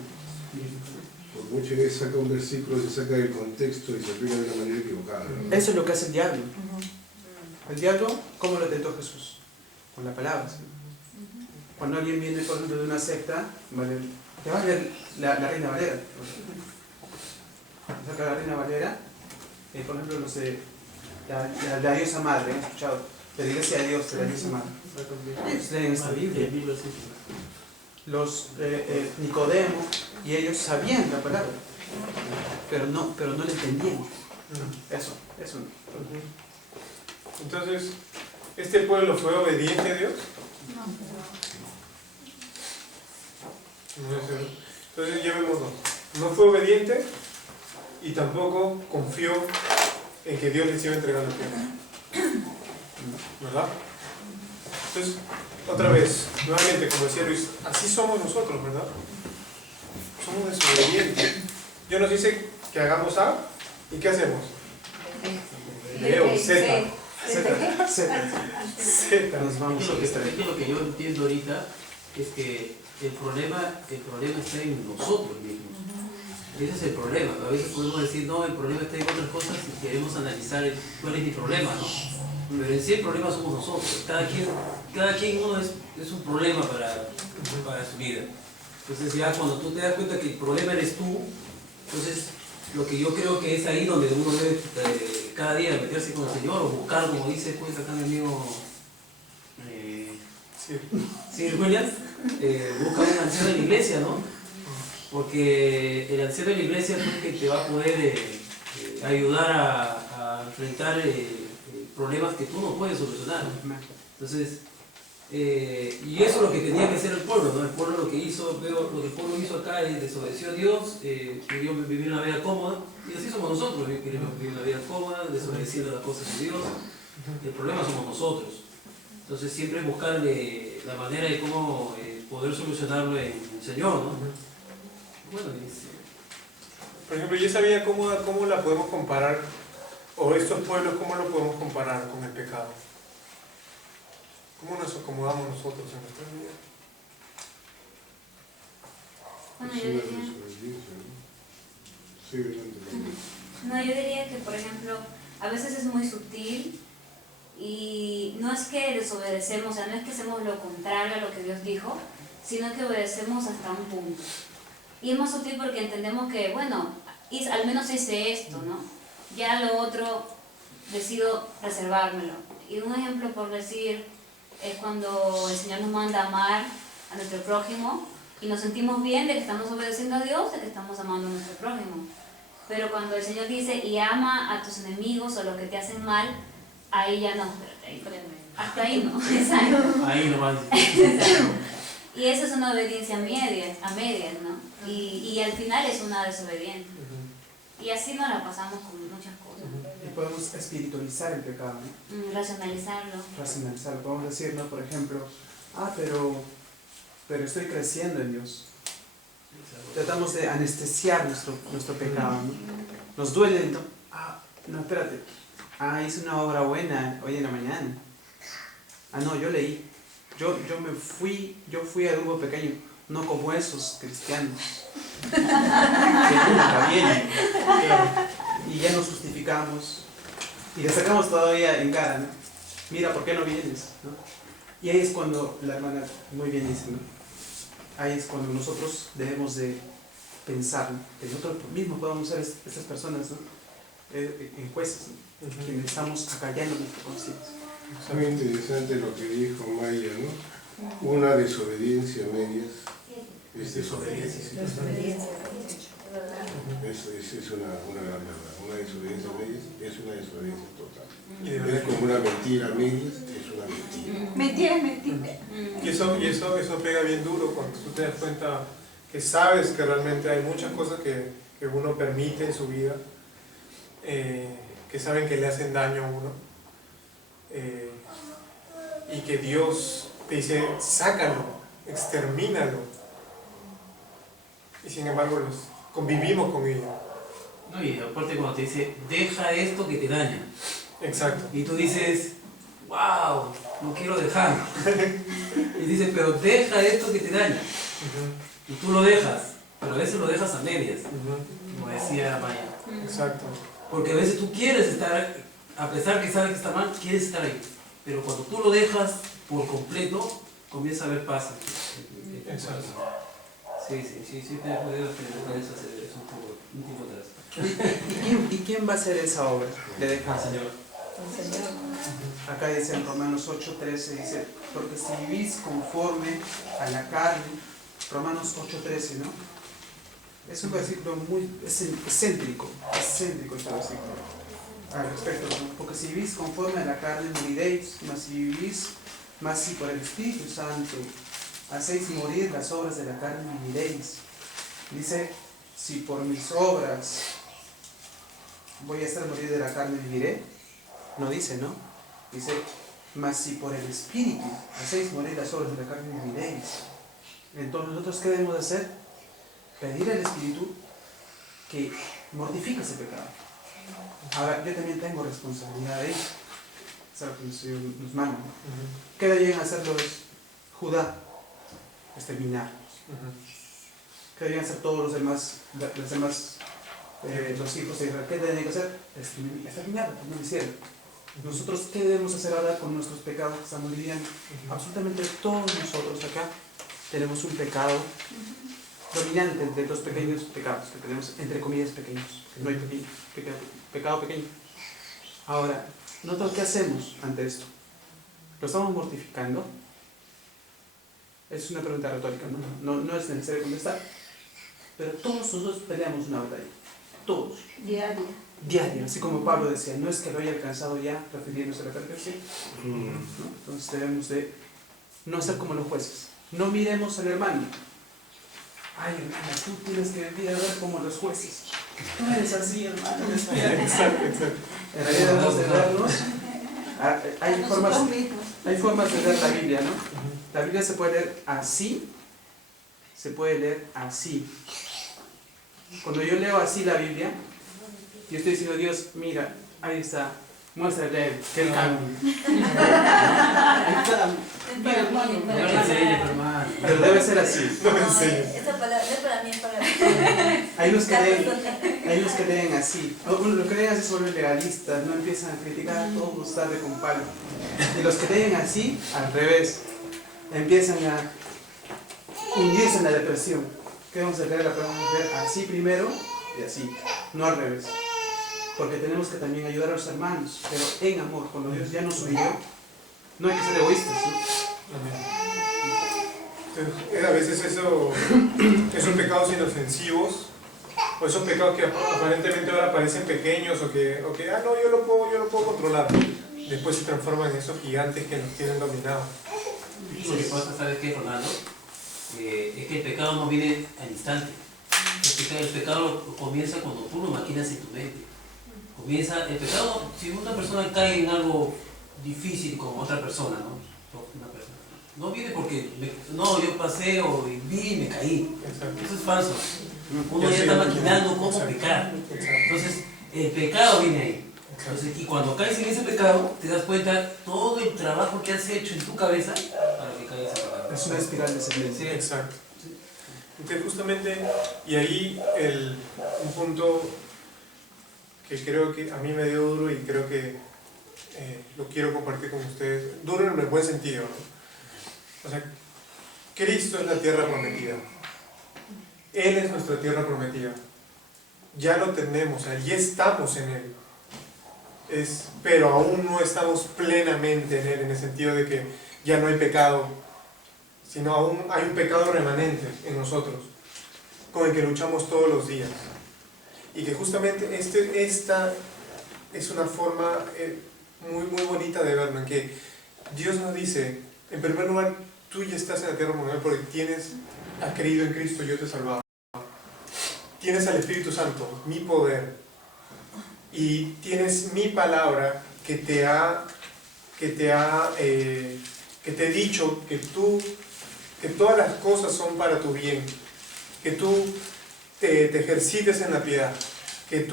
Por mucho que saca un versículo, se saca del contexto y se aplica de una manera equivocada, ¿no? Eso es lo que hace el diablo. El diablo, ¿cómo lo tentó Jesús? Con la palabra. ¿Sí? Cuando alguien viene, por ejemplo, de una secta, ¿vale? Te va a leer la Reina Valera. Saca la Reina Valera, por ejemplo, no sé, la diosa madre, ¿han escuchado? La iglesia de Dios, de la diosa madre. Ellos leen esta Biblia. Los Nicodemo y ellos sabían la palabra, pero no la entendían. Eso no. Entonces, ¿este pueblo fue obediente a Dios? No es eso. Entonces ya vemos dos. No fue obediente y tampoco confió en que Dios les iba a entregar la tierra. ¿Verdad? Entonces, otra vez, nuevamente, como decía Luis, así somos nosotros, ¿verdad? Somos desobedientes. Dios nos dice que hagamos A, ¿y qué hacemos? Leo, Z. Nos vamos a Es que lo que yo entiendo ahorita es que el problema está en nosotros mismos. Ese es el problema. A veces podemos decir, no, el problema está en otras cosas y queremos analizar cuál es mi problema, ¿no? Pero en sí el problema somos nosotros. Cada quien uno es un problema para su vida. Entonces ya cuando tú te das cuenta que el problema eres tú, entonces lo que yo creo que es ahí donde uno debe cada día meterse con el Señor o buscar, como dice pues acá mi amigo Sir Williams, busca un anciano de la iglesia, ¿no? Porque el anciano de la iglesia es el que te va a poder ayudar a enfrentar problemas que tú no puedes solucionar. Entonces, y eso es lo que tenía que hacer el pueblo, ¿no? El pueblo lo que el pueblo hizo acá es desobedeció a Dios, quería vivir una vida cómoda, y así somos nosotros, queremos vivir una vida cómoda, desobedeciendo las cosas de Dios. El problema somos nosotros. Entonces siempre buscarle la manera de cómo poder solucionarlo en el Señor, ¿no? Bueno, Por ejemplo, yo sabía cómo la podemos comparar, o estos pueblos, cómo lo podemos comparar con el pecado. ¿Cómo nos acomodamos nosotros en nuestra vida? Bueno, Es yo una diría, desobediencia, ¿no? Sí, adelante, también. no, yo diría que, por ejemplo, a veces es muy sutil y no es que desobedecemos, o sea, no es que hacemos lo contrario a lo que Dios dijo, sino que obedecemos hasta un punto. Y es más sutil porque entendemos que, bueno, al menos hice esto, ¿no? Ya lo otro decido reservármelo. Y un ejemplo por decir es cuando el Señor nos manda a amar a nuestro prójimo y nos sentimos bien de que estamos obedeciendo a Dios, de que estamos amando a nuestro prójimo. Pero cuando el Señor dice, y ama a tus enemigos o los que te hacen mal, ahí ya no, hasta ahí no, exacto. ahí nomás. Exacto. Y eso es una obediencia a medias, ¿no? Y al final es una desobediencia. Y así nos la pasamos con muchas cosas. Y podemos espiritualizar el pecado, ¿no? Racionalizarlo. Racionalizarlo. Podemos decir, ¿no? Por ejemplo, pero estoy creciendo en Dios. Tratamos de anestesiar nuestro pecado, ¿no? Nos duele, ¿no? No, espérate. Hice una obra buena hoy en la mañana. No, yo leí. Yo fui al grupo pequeño, no como esos cristianos. Que nunca vienen. Y ya nos justificamos. Y le sacamos todavía en cara, ¿no? Mira, ¿por qué no vienes? ¿No? Y ahí es cuando la hermana muy bien dice, ¿no? Ahí es cuando nosotros debemos de pensar, ¿no? Que nosotros mismos podamos ser esas personas, ¿no? En jueces, ¿no? Que estamos acallando nuestra conciencia. Es muy interesante lo que dijo Maya, ¿no? Una desobediencia a medias es desobediencia. Eso es una gran verdad. Una desobediencia a medias es una desobediencia total. Es como una mentira a medias, es una mentira. Mentira es mentira. Y eso pega bien duro cuando tú te das cuenta que sabes que realmente hay muchas cosas que uno permite en su vida, que saben que le hacen daño a uno, y que Dios te dice, sácalo, extermínalo, y sin embargo convivimos con ello. No, y aparte cuando te dice, deja esto que te daña. Exacto. Y tú dices, wow, no quiero dejar. Y dices, pero deja esto que te daña. Y tú lo dejas, pero a veces lo dejas a medias, como decía Maya. Exacto. Porque a veces tú quieres estar, a pesar que sabes que está mal, quieres estar ahí. Pero cuando tú lo dejas por completo, comienza a haber paz. Exacto. Sí, te puedo tener eso hace un tiempo atrás. ¿Y quién va a hacer esa obra de dejar? Señor. Acá dice en Romanos 8:13, dice, porque si vivís conforme a la carne, Romanos 8:13, ¿no? Es un versículo muy excéntrico este versículo al respecto, ¿no? Porque si vivís conforme a la carne moriréis, mas si por el Espíritu Santo hacéis morir las obras de la carne viviréis. Dice, si por mis obras voy a hacer morir de la carne viviré, no dice, ¿no? Dice, mas si por el Espíritu hacéis morir las obras de la carne viviréis. Entonces nosotros ¿qué debemos hacer? Pedir al Espíritu que mortifique ese pecado. Ahora, yo también tengo responsabilidad de ello. Es algo que nos manda, ¿no? ¿Qué debían hacer los Judá? Exterminarlos. ¿Qué debían hacer todos los demás los hijos de Israel? ¿Qué debían hacer? Exterminarlos, no lo hicieron. Nosotros, ¿qué debemos hacer ahora con nuestros pecados que estamos viviendo? Absolutamente todos nosotros acá tenemos un pecado dominante de los pequeños pecados que tenemos, entre comillas, pequeños. No hay pecado pequeño. Ahora, ¿nosotros qué hacemos ante esto? ¿Lo estamos mortificando? Es una pregunta retórica, no es necesario contestar. Pero todos nosotros peleamos una batalla. Todos. Diaria. Así como Pablo decía, no es que lo haya alcanzado ya, refiriéndose a la perfección. ¿No? Entonces debemos de no ser como los jueces. No miremos al hermano. Ay, hermana, tú tienes que venir a ver como los jueces. No eres así, hermano. Exacto. En realidad debemos de vernos. Hay formas de leer la Biblia, ¿no? La Biblia se puede leer así, se puede leer así. Cuando yo leo así la Biblia, yo estoy diciendo, Dios, mira, ahí está, muéstrate a él, que él cambie. Ahí está, mira, hermano. No le enseñes, hermano. Pero debe ser así. No me enseñes. Esta palabra no es para mí, es para mí. Hay unos que leen así. Los que leen así son los legalistas, no empiezan a criticar a todos los tarde con palo. Y los que leen así, al revés, empiezan a hundirse en la depresión. ¿Qué vamos a leer? La podemos leer así primero y así, no al revés. Porque tenemos que también ayudar a los hermanos, pero en amor. Cuando Dios ya nos unió, no hay que ser egoístas, ¿sí? Entonces, a veces esos pecados inofensivos, o esos pecados que aparentemente ahora parecen pequeños, o que no, yo lo puedo controlar, después se transforman en esos gigantes que nos tienen dominados. Lo que pasa, ¿sabes qué, Ronaldo? Es que el pecado no viene al instante. El pecado comienza cuando tú lo maquinas en tu mente. El pecado, si una persona cae en algo difícil con otra persona, ¿no? Una persona, No viene porque no, yo pasé o vi y me caí. Exacto. Eso es falso. Uno Ya ya sé, está ya maquinando cómo Exacto. pecar. Exacto. Entonces, el pecado viene ahí. Exacto. Entonces, y cuando caes en ese pecado, te das cuenta todo el trabajo que has hecho en tu cabeza para que caigas en pecado. Es una espiral descendente. Sí. Exacto. Entonces justamente, y ahí un punto que creo que a mí me dio duro y creo que lo quiero compartir con ustedes, duro en el buen sentido, ¿no? O sea, Cristo es la tierra prometida. Él es nuestra tierra prometida. Ya lo tenemos, o sea, ya estamos en Él. Pero aún no estamos plenamente en Él, en el sentido de que ya no hay pecado, sino aún hay un pecado remanente en nosotros, con el que luchamos todos los días. Y que justamente esta es una forma muy, muy bonita de verlo, en que Dios nos dice, en primer lugar, tú ya estás en la tierra mundial porque has creído en Cristo, yo te he salvado. Tienes al Espíritu Santo, mi poder, y tienes mi palabra que te he dicho que todas las cosas son para tu bien, que tú te ejercites en la piedad, que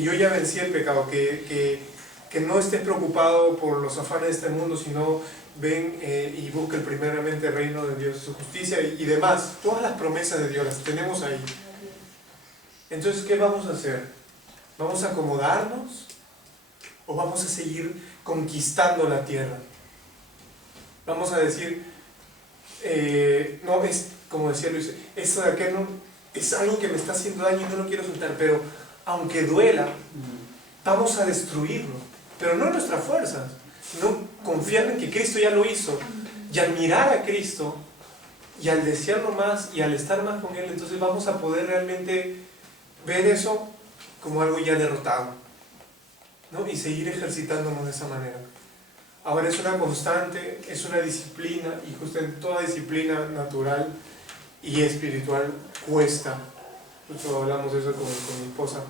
yo ya vencí el pecado, que no estés preocupado por los afanes de este mundo, sino ven y busca primeramente el reino de Dios, su justicia y demás. Todas las promesas de Dios las tenemos ahí. Entonces, ¿qué vamos a hacer? ¿Vamos a acomodarnos o vamos a seguir conquistando la tierra? Vamos a decir, no, es como decía Luis, eso de aquel no, es algo que me está haciendo daño y no lo quiero soltar, pero aunque duela, vamos a destruirlo, pero no en nuestras fuerzas, no confiando en que Cristo ya lo hizo, y al mirar a Cristo, y al desearlo más, y al estar más con Él, entonces vamos a poder realmente ver eso como algo ya derrotado, ¿no? Y seguir ejercitándonos de esa manera. Ahora es una constante, es una disciplina, y justo en toda disciplina natural y espiritual cuesta. Justo hablamos de eso con mi esposa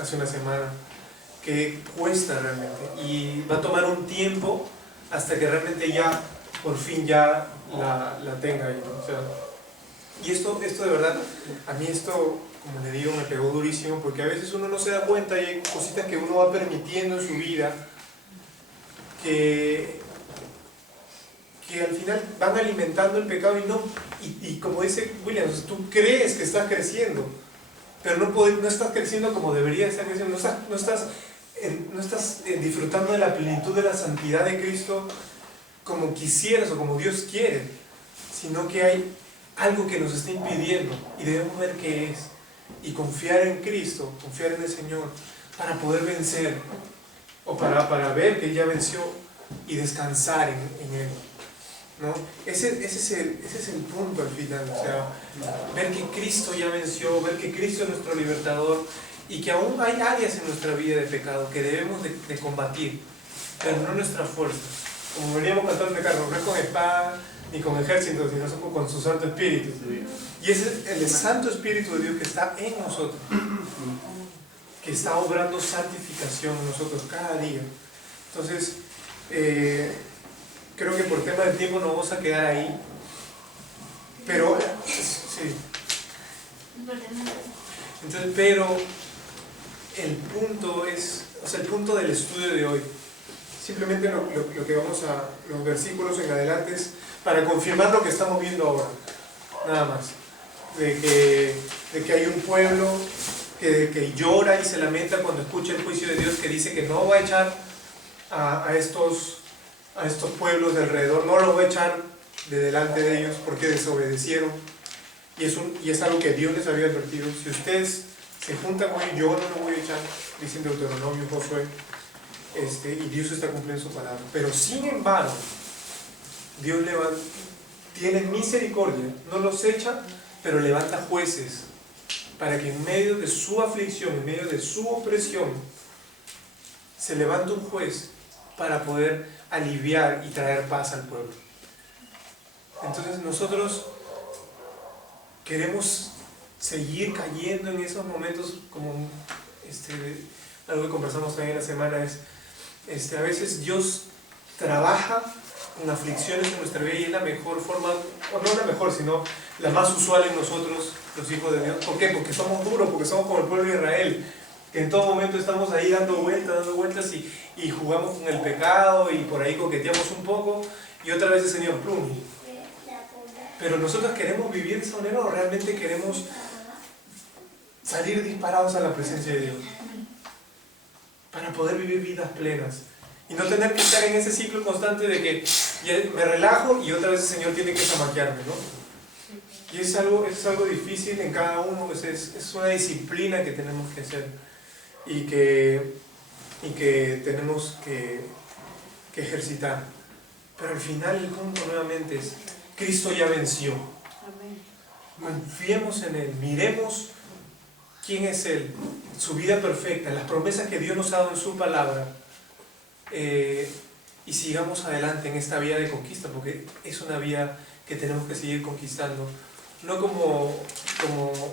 hace una semana, que cuesta realmente, y va a tomar un tiempo hasta que realmente ya, por fin ya la tenga ahí, ¿no? O sea, y esto de verdad, a mí esto, como le digo, me pegó durísimo, porque a veces uno no se da cuenta y hay cositas que uno va permitiendo en su vida que al final van alimentando el pecado y como dice Williams, tú crees que estás creciendo, pero no estás creciendo como deberías estar creciendo, no estás disfrutando de la plenitud de la santidad de Cristo como quisieras o como Dios quiere, sino que hay algo que nos está impidiendo y debemos ver qué es y confiar en Cristo, confiar en el Señor para poder vencer o para ver que Él ya venció y descansar en Él, ¿no? Ese es el punto al final, o sea, ver que Cristo ya venció, ver que Cristo es nuestro libertador y que aún hay áreas en nuestra vida de pecado que debemos de combatir, pero no nuestra fuerza. Como veníamos cantando de carro, no es con espada ni con ejército, sino con su Santo Espíritu. Y ese es el Santo Espíritu de Dios que está en nosotros, que está obrando santificación en nosotros cada día. Entonces, creo que por tema de tiempo nos vamos a quedar ahí, pero sí. Entonces, pero el punto es, o sea, el punto del estudio de hoy, simplemente lo que vamos a, los versículos en adelante es para confirmar lo que estamos viendo ahora, nada más, de que hay un pueblo que llora y se lamenta cuando escucha el juicio de Dios, que dice que no va a echar a estos pueblos de alrededor, no los va a echar de delante de ellos porque desobedecieron, y es algo que Dios les había advertido: si ustedes se juntan con ellos, yo no los voy a echar, dice en Deuteronomio, Josué, y Dios está cumpliendo su palabra. Pero sin embargo, Dios tiene misericordia, no los echa, pero levanta jueces para que en medio de su aflicción, en medio de su opresión, se levante un juez para poder aliviar y traer paz al pueblo. Entonces nosotros queremos seguir cayendo en esos momentos, como algo que conversamos también en la semana, a veces Dios trabaja con aflicciones en nuestra vida y es la mejor forma, o no la mejor, sino la más usual en nosotros, los hijos de Dios. ¿Por qué? Porque somos duros, porque somos como el pueblo de Israel, que en todo momento estamos ahí dando vueltas y jugamos con el pecado y por ahí coqueteamos un poco y otra vez el Señor plum. Pero nosotros queremos vivir de esa manera o realmente queremos salir disparados a la presencia de Dios para poder vivir vidas plenas y no tener que estar en ese ciclo constante de que me relajo y otra vez el Señor tiene que zamaquearme, ¿no? Y es algo difícil en cada uno, es una disciplina que tenemos que hacer y que tenemos que ejercitar. Pero al final el punto nuevamente es, Cristo ya venció. Confiemos en Él, miremos quién es Él, su vida perfecta, las promesas que Dios nos ha dado en su palabra, y sigamos adelante en esta vía de conquista, porque es una vía que tenemos que seguir conquistando, no como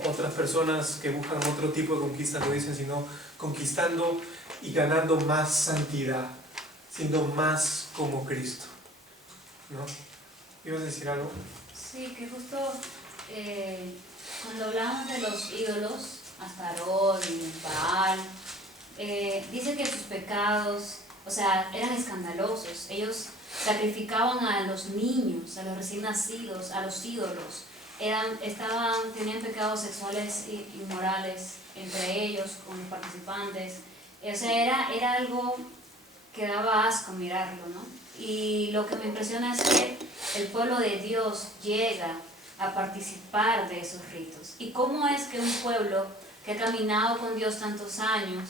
otras personas que buscan otro tipo de conquista lo dicen, sino conquistando y ganando más santidad, siendo más como Cristo, ¿no? ¿Ibas a decir algo? Sí, que justo cuando hablamos de los ídolos, Astarot y Baal, dice que sus pecados, o sea, eran escandalosos. Ellos sacrificaban a los niños, a los recién nacidos, a los ídolos. Tenían pecados sexuales inmorales entre ellos, con los participantes. O sea, era algo que daba asco mirarlo, ¿no? Y lo que me impresiona es que el pueblo de Dios llega a participar de esos ritos. ¿Y cómo es que un pueblo que ha caminado con Dios tantos años,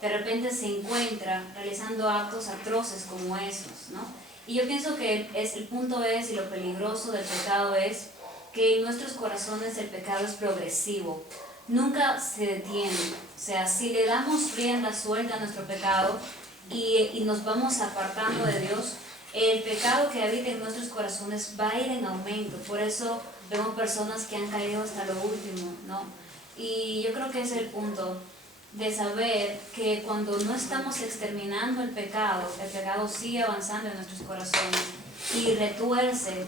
de repente se encuentra realizando actos atroces como esos, ¿no? Y yo pienso que el punto es, y lo peligroso del pecado es, que en nuestros corazones el pecado es progresivo, nunca se detiene. O sea, si le damos rienda suelta a nuestro pecado y nos vamos apartando de Dios, el pecado que habita en nuestros corazones va a ir en aumento. Por eso vemos personas que han caído hasta lo último, ¿no? Y yo creo que ese es el punto de saber que cuando no estamos exterminando el pecado sigue avanzando en nuestros corazones y retuerce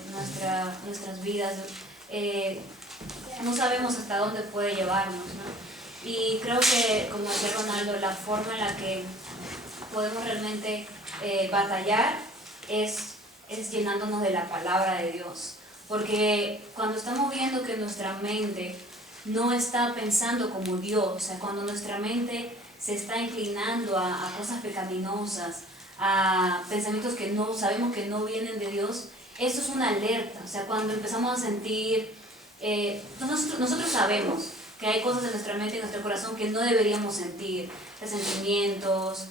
nuestras vidas. No sabemos hasta dónde puede llevarnos, ¿no? Y creo que, como decía Ronaldo, la forma en la que podemos realmente batallar es llenándonos de la palabra de Dios. Porque cuando estamos viendo que nuestra mente no está pensando como Dios, o sea, cuando nuestra mente se está inclinando a cosas pecaminosas, a pensamientos que no sabemos que no vienen de Dios, eso es una alerta. O sea, cuando empezamos a sentir, nosotros sabemos que hay cosas en nuestra mente y en nuestro corazón que no deberíamos sentir, resentimientos,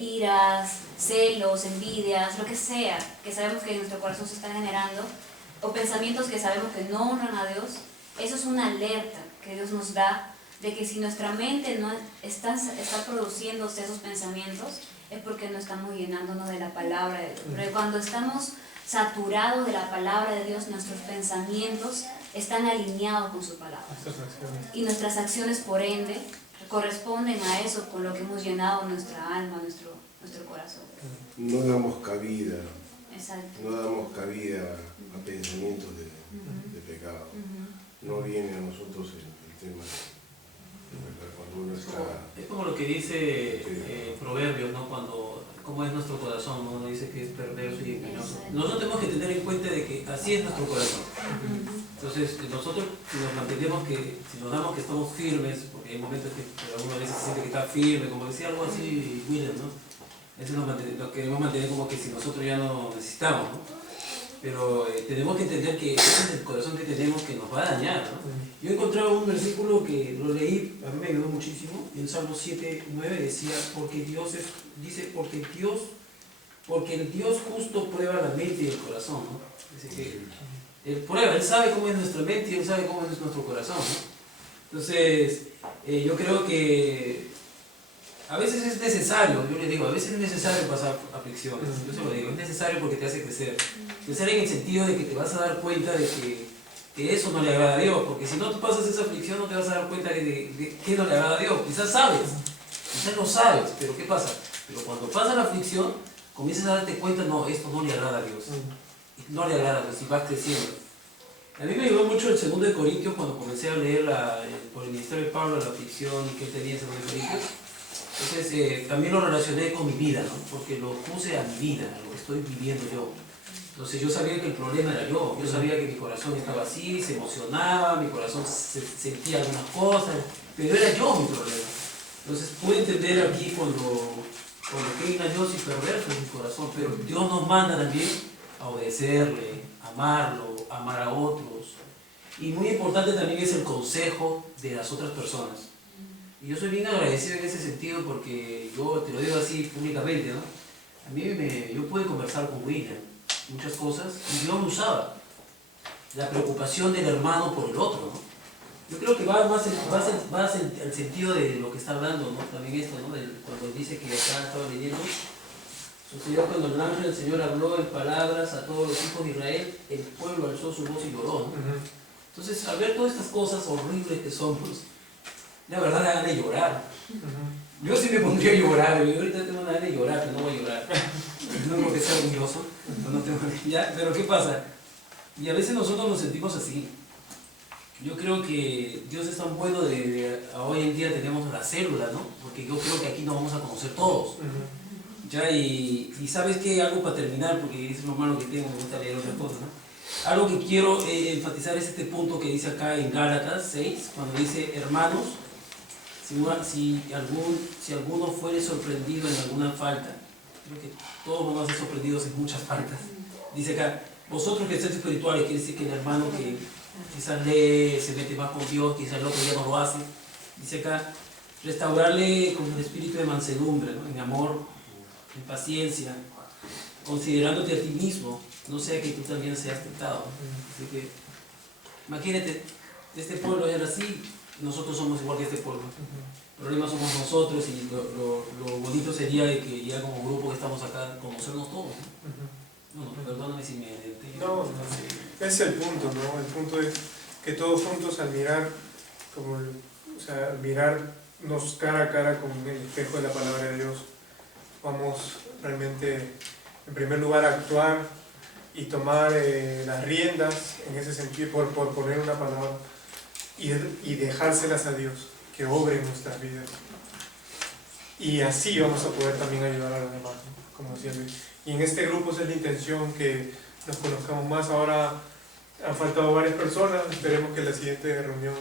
iras, celos, envidias, lo que sea, que sabemos que en nuestro corazón se están generando, o pensamientos que sabemos que no honran a Dios. Eso es una alerta que Dios nos da de que si nuestra mente no está produciéndose esos pensamientos, es porque no estamos llenándonos de la palabra de Dios. Pero cuando estamos saturados de la palabra de Dios, nuestros pensamientos están alineados con su palabra. Y nuestras acciones, por ende, corresponden a eso con lo que hemos llenado nuestra alma, nuestro corazón. No damos cabida. Exacto. No damos cabida a pensamientos de pecado. No viene a nosotros el tema de cuando uno está... Es como lo que dice Proverbios, ¿no? Cómo es nuestro corazón, ¿no? Uno dice que es perverso y engañoso. Nosotros tenemos que tener en cuenta de que así es nuestro corazón. Entonces, nosotros nos mantenemos si nos damos que estamos firmes, porque hay momentos que alguna vez se siente que está firme, como decía algo así William, ¿no? Eso lo queremos mantener como que si nosotros ya no necesitamos, ¿no? Pero tenemos que entender que ese es el corazón que tenemos que nos va a dañar, ¿no? Yo he encontrado un versículo que lo leí, a mí me ayudó muchísimo, en Salmo 7:9 decía, porque el Dios justo prueba la mente y el corazón, ¿no? Dice que Él sabe cómo es nuestra mente y Él sabe cómo es nuestro corazón, ¿no? Entonces, yo creo que a veces es necesario, yo les digo, a veces es necesario pasar aflicciones, yo se lo digo, es necesario porque te hace crecer. Crecer en el sentido de que te vas a dar cuenta de que eso no le agrada a Dios, porque si no tú pasas esa aflicción no te vas a dar cuenta de que no le agrada a Dios. Quizás sabes, quizás no sabes, pero ¿qué pasa? Pero cuando pasa la aflicción, comienzas a darte cuenta, no, esto no le agrada a Dios. No le agrada a Dios y vas creciendo. A mí me ayudó mucho el 2 de Corintios cuando comencé a leer por el ministerio de Pablo la aflicción que tenía en 2 de Corintios. Entonces también lo relacioné con mi vida, ¿no? Porque lo puse a mi vida, a lo que estoy viviendo yo. Entonces yo sabía que el problema era yo sabía que mi corazón estaba así, se emocionaba, mi corazón sentía algunas cosas, pero era yo mi problema. Entonces pude entender aquí cuando qué engañoso y perverso es mi corazón, pero Dios nos manda también a obedecerle, amarlo, amar a otros. Y muy importante también es el consejo de las otras personas. Y yo soy bien agradecido en ese sentido porque yo te lo digo así públicamente, ¿no? A mí yo pude conversar con William muchas cosas y yo usaba la preocupación del hermano por el otro, ¿no? Yo creo que va más el sentido de lo que está hablando, ¿no? También esto, ¿no? Cuando dice que acá estaba leyendo, sucedió cuando el ángel del Señor habló en palabras a todos los hijos de Israel, el pueblo alzó su voz y lloró, ¿no? Entonces, al ver todas estas cosas horribles que son, pues, la verdad me dan de llorar. Yo sí me pondría a llorar, yo ahorita tengo una gana de llorar, pero no voy a llorar. No porque sea orgulloso, no tengo ya, pero ¿qué pasa? Y a veces nosotros nos sentimos así. Yo creo que Dios es tan bueno hoy en día tenemos la célula, ¿no? Porque yo creo que aquí nos vamos a conocer todos. Ya, y sabes que algo para terminar, porque es lo malo que tengo, me gusta leer otras cosas, ¿no? Algo que quiero enfatizar es este punto que dice acá en Gálatas 6, cuando dice, hermanos, si alguno fuere sorprendido en alguna falta, creo que todos vamos a ser sorprendidos en muchas faltas. Dice acá, vosotros que sois espirituales, quiere decir que el hermano que quizás lee, se mete más con Dios, quizás el otro día no lo hace. Dice acá, restaurarle con el espíritu de mansedumbre, ¿no? En amor, en paciencia, considerándote a ti mismo, no sea que tú también seas tentado. Así que, imagínate, este pueblo era así, nosotros somos igual que este pueblo. El problema somos nosotros y lo bonito sería de que ya como grupo que estamos acá, conocernos todos, ¿no? Perdóname si me detengo. No, ese es el punto, ¿no? El punto es que todos juntos al mirar, al mirarnos cara a cara con el espejo de la palabra de Dios, vamos realmente, en primer lugar, a actuar y tomar las riendas en ese sentido, por poner una palabra, y dejárselas a Dios, que obre en nuestras vidas. Y así vamos a poder también ayudar a los demás, ¿no? Como decía Luis. Y en este grupo esa es la intención, que nos conozcamos más. Ahora han faltado varias personas, esperemos que en la siguiente reunión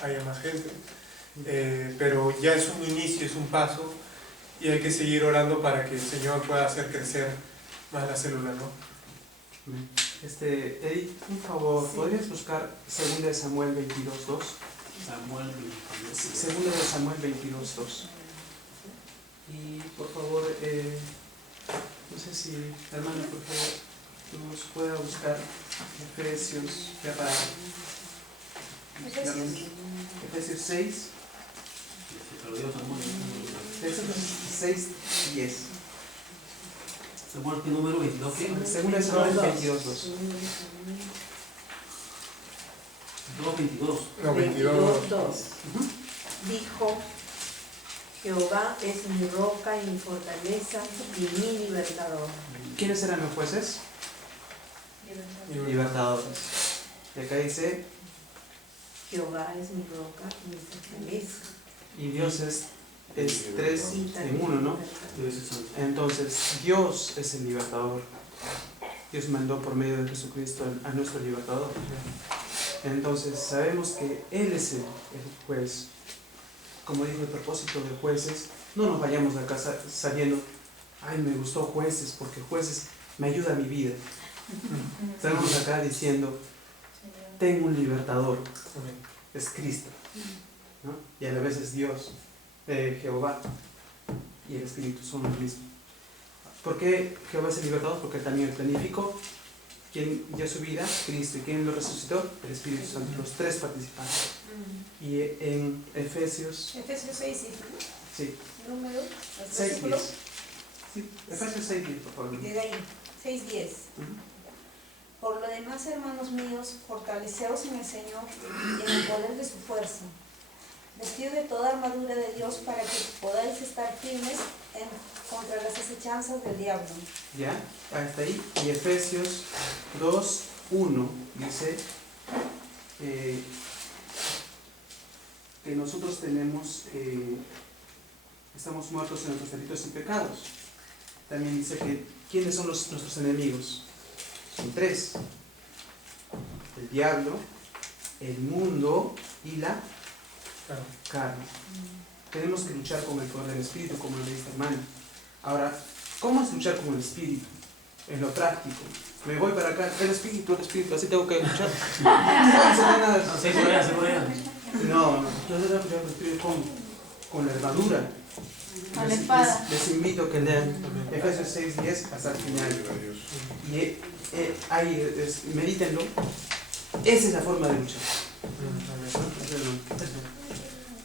haya más gente. Pero ya es un inicio, es un paso, y hay que seguir orando para que el Señor pueda hacer crecer más la célula, ¿no? Edith, por favor, Sí. ¿podrías buscar 2 de Samuel 22:2? Samuel, 2 de Samuel 22:2. Y por favor, no sé si, hermano, por favor, nos pueda buscar Efesios, ya para Efesios 6, Efesios 6:10. Samuel, ¿qué número? 22, ¿qué? 2 de Samuel 22:2. 2:22. No, 22. 2. Dijo, Jehová es mi roca y mi fortaleza y mi libertador. ¿Quiénes eran los jueces? Libertadores. Y acá dice, Jehová es mi roca y mi fortaleza. y Dios es 3 Y en 1, ¿no? Dios es santo. Entonces, Dios es el libertador. Dios mandó por medio de Jesucristo a nuestro libertador. Entonces, sabemos que Él es el juez. Como dijo, el propósito de jueces, no nos vayamos de acá sabiendo, ay, me gustó jueces, porque jueces me ayuda a mi vida. Estamos acá diciendo, tengo un libertador, es Cristo, ¿no? Y a la vez es Dios, Jehová y el Espíritu son lo mismo. ¿Por qué Jehová es el libertador? Porque también planificó. ¿Quién dio su vida? Cristo. ¿Y quién lo resucitó? El Espíritu Santo. Los tres participantes. Y en Efesios... Efesios 6, Sí. número, 6:10. Sí, Efesios 6:10, por favor. de ahí, 6:10. Por lo demás, hermanos míos, fortaleceos en el Señor y en el poder de su fuerza. vestido de toda armadura de Dios para que podáis estar firmes contra las acechanzas del diablo. ¿Ya? Hasta ahí. Y Efesios 2:1 dice que nosotros estamos muertos en nuestros delitos y pecados. También dice que ¿quiénes son nuestros enemigos? Son tres: el diablo, el mundo y la carne. Tenemos que luchar con el poder del Espíritu, como lo dice hermano. Ahora, ¿cómo es luchar con el Espíritu? En lo práctico. Me voy para acá, el Espíritu, así tengo que luchar. No, yo tengo que luchar con el Espíritu con la armadura. Con la espada. Les invito a que lean Efesios 6:10 hasta el final. Y ahí medítenlo. Esa es la forma de luchar.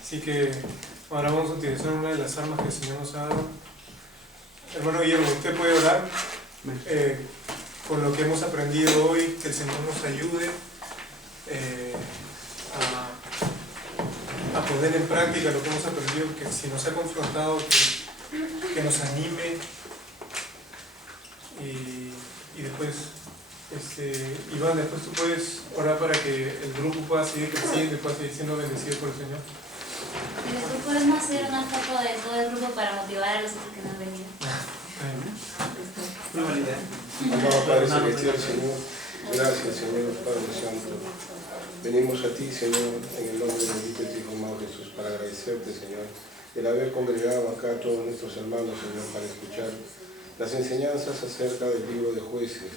Así que ahora vamos a utilizar una de las armas que el Señor nos ha dado. Hermano Guillermo, usted puede orar con lo que hemos aprendido hoy, que el Señor nos ayude a poner en práctica lo que hemos aprendido, que si nos ha confrontado, que nos anime y después, Iván, después tú puedes orar para que el grupo pueda seguir creciendo y pueda seguir siendo bendecido por el Señor. Y después podemos hacer una foto de todo el grupo para motivar a los otros que no han venido. Muy buena idea. Amado Padre Celestial, Señor, gracias, Señor, Padre Santo. Venimos a ti, Señor, en el nombre bendito de tu Hijo amado Jesús, para agradecerte, Señor, el haber congregado acá a todos nuestros hermanos, Señor, para escuchar las enseñanzas acerca del libro de Jueces,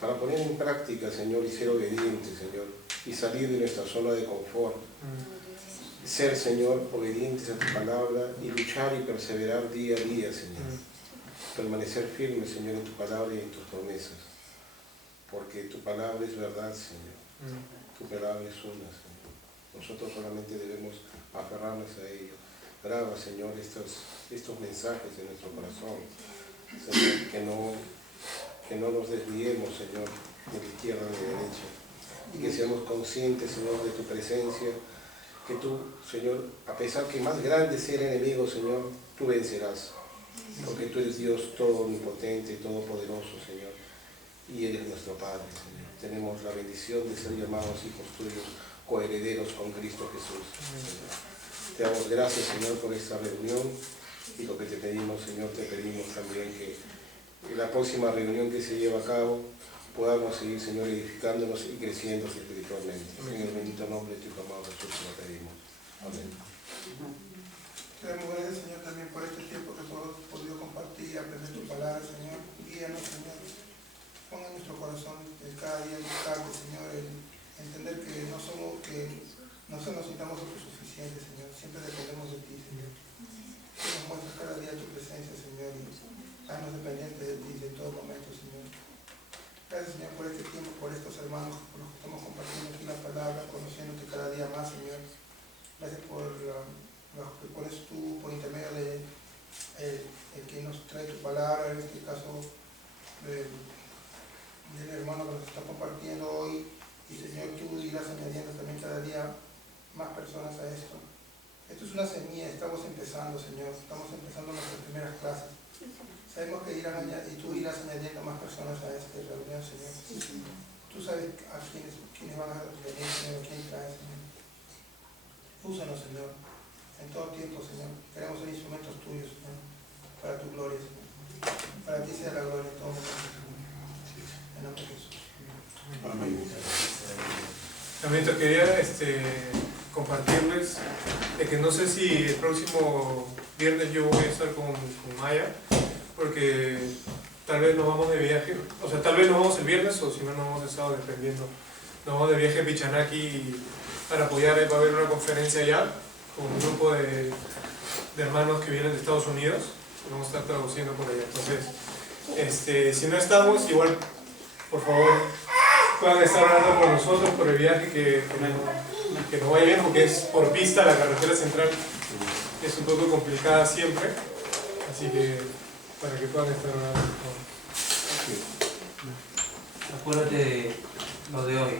para poner en práctica, Señor, y ser obedientes, Señor, y salir de nuestra zona de confort. Ser, Señor, obedientes a tu palabra y luchar y perseverar día a día, Señor. Permanecer firme, Señor, en tu palabra y en tus promesas. Porque tu palabra es verdad, Señor. Tu palabra es una, Señor. Nosotros solamente debemos aferrarnos a ello. Graba, Señor, estos mensajes en nuestro corazón. Señor, que no nos desviemos, Señor, de la izquierda ni de la derecha. Y que seamos conscientes, Señor, de tu presencia. Que tú, Señor, a pesar que más grande sea el enemigo, Señor, tú vencerás. Porque tú eres Dios todo omnipotente, todopoderoso, Señor. Y eres nuestro Padre, Señor. Tenemos la bendición de ser llamados hijos tuyos, coherederos con Cristo Jesús. Señor. Te damos gracias, Señor, por esta reunión. Y lo que te pedimos, Señor, te pedimos también que en la próxima reunión que se lleva a cabo podamos seguir, Señor, edificándonos y creciendo espiritualmente. En el bendito nombre de tu Hijo amado Jesús te lo pedimos. Amén. Te damos gracias, Señor, también por este tiempo que todos hemos podido compartir y aprender tu palabra, Señor. Guíanos, Señor. Ponga en nuestro corazón cada día buscarte, Señor, el entender que no nos sintamos autosuficientes, Señor. Siempre dependemos de ti, Señor. Que nos muestres cada día tu presencia, Señor, y haznos dependientes de ti en todo momento, Señor. Gracias, Señor, por este tiempo, por estos hermanos, por los que estamos compartiendo aquí la palabra, conociéndote cada día más, Señor. Gracias por lo que pones tú por intermedio de el que nos trae tu palabra, en este caso del hermano que nos está compartiendo hoy. Y, Señor, tú irás añadiendo también cada día más personas a esto. Esto es una semilla, estamos empezando, Señor, estamos empezando nuestras primeras clases. Sabemos que tú irás añadiendo más personas a esta reunión, Señor. Tú sabes a quiénes van a venir, Señor, quién trae, Señor. Úsanos, Señor, en todo tiempo, Señor. Queremos ser instrumentos tuyos, Señor, para tu gloria, Señor. Para ti sea la gloria en todo momento, Señor. En nombre de Jesús. Amén. También te quería compartirles de que no sé si el próximo viernes yo voy a estar con Maya, porque tal vez nos vamos de viaje, o sea, tal vez nos vamos el viernes o si no nos vamos el sábado, dependiendo. Nos vamos de viaje a Pichanaki para apoyar, va a haber una conferencia allá con un grupo de hermanos que vienen de Estados Unidos, vamos a estar traduciendo por allá. Entonces, si no estamos, igual, por favor, puedan estar orando por nosotros, por el viaje, que nos vaya bien, porque es por pista, la carretera central es un poco complicada siempre, así que para que puedan estar orando. Acuérdate de lo de hoy.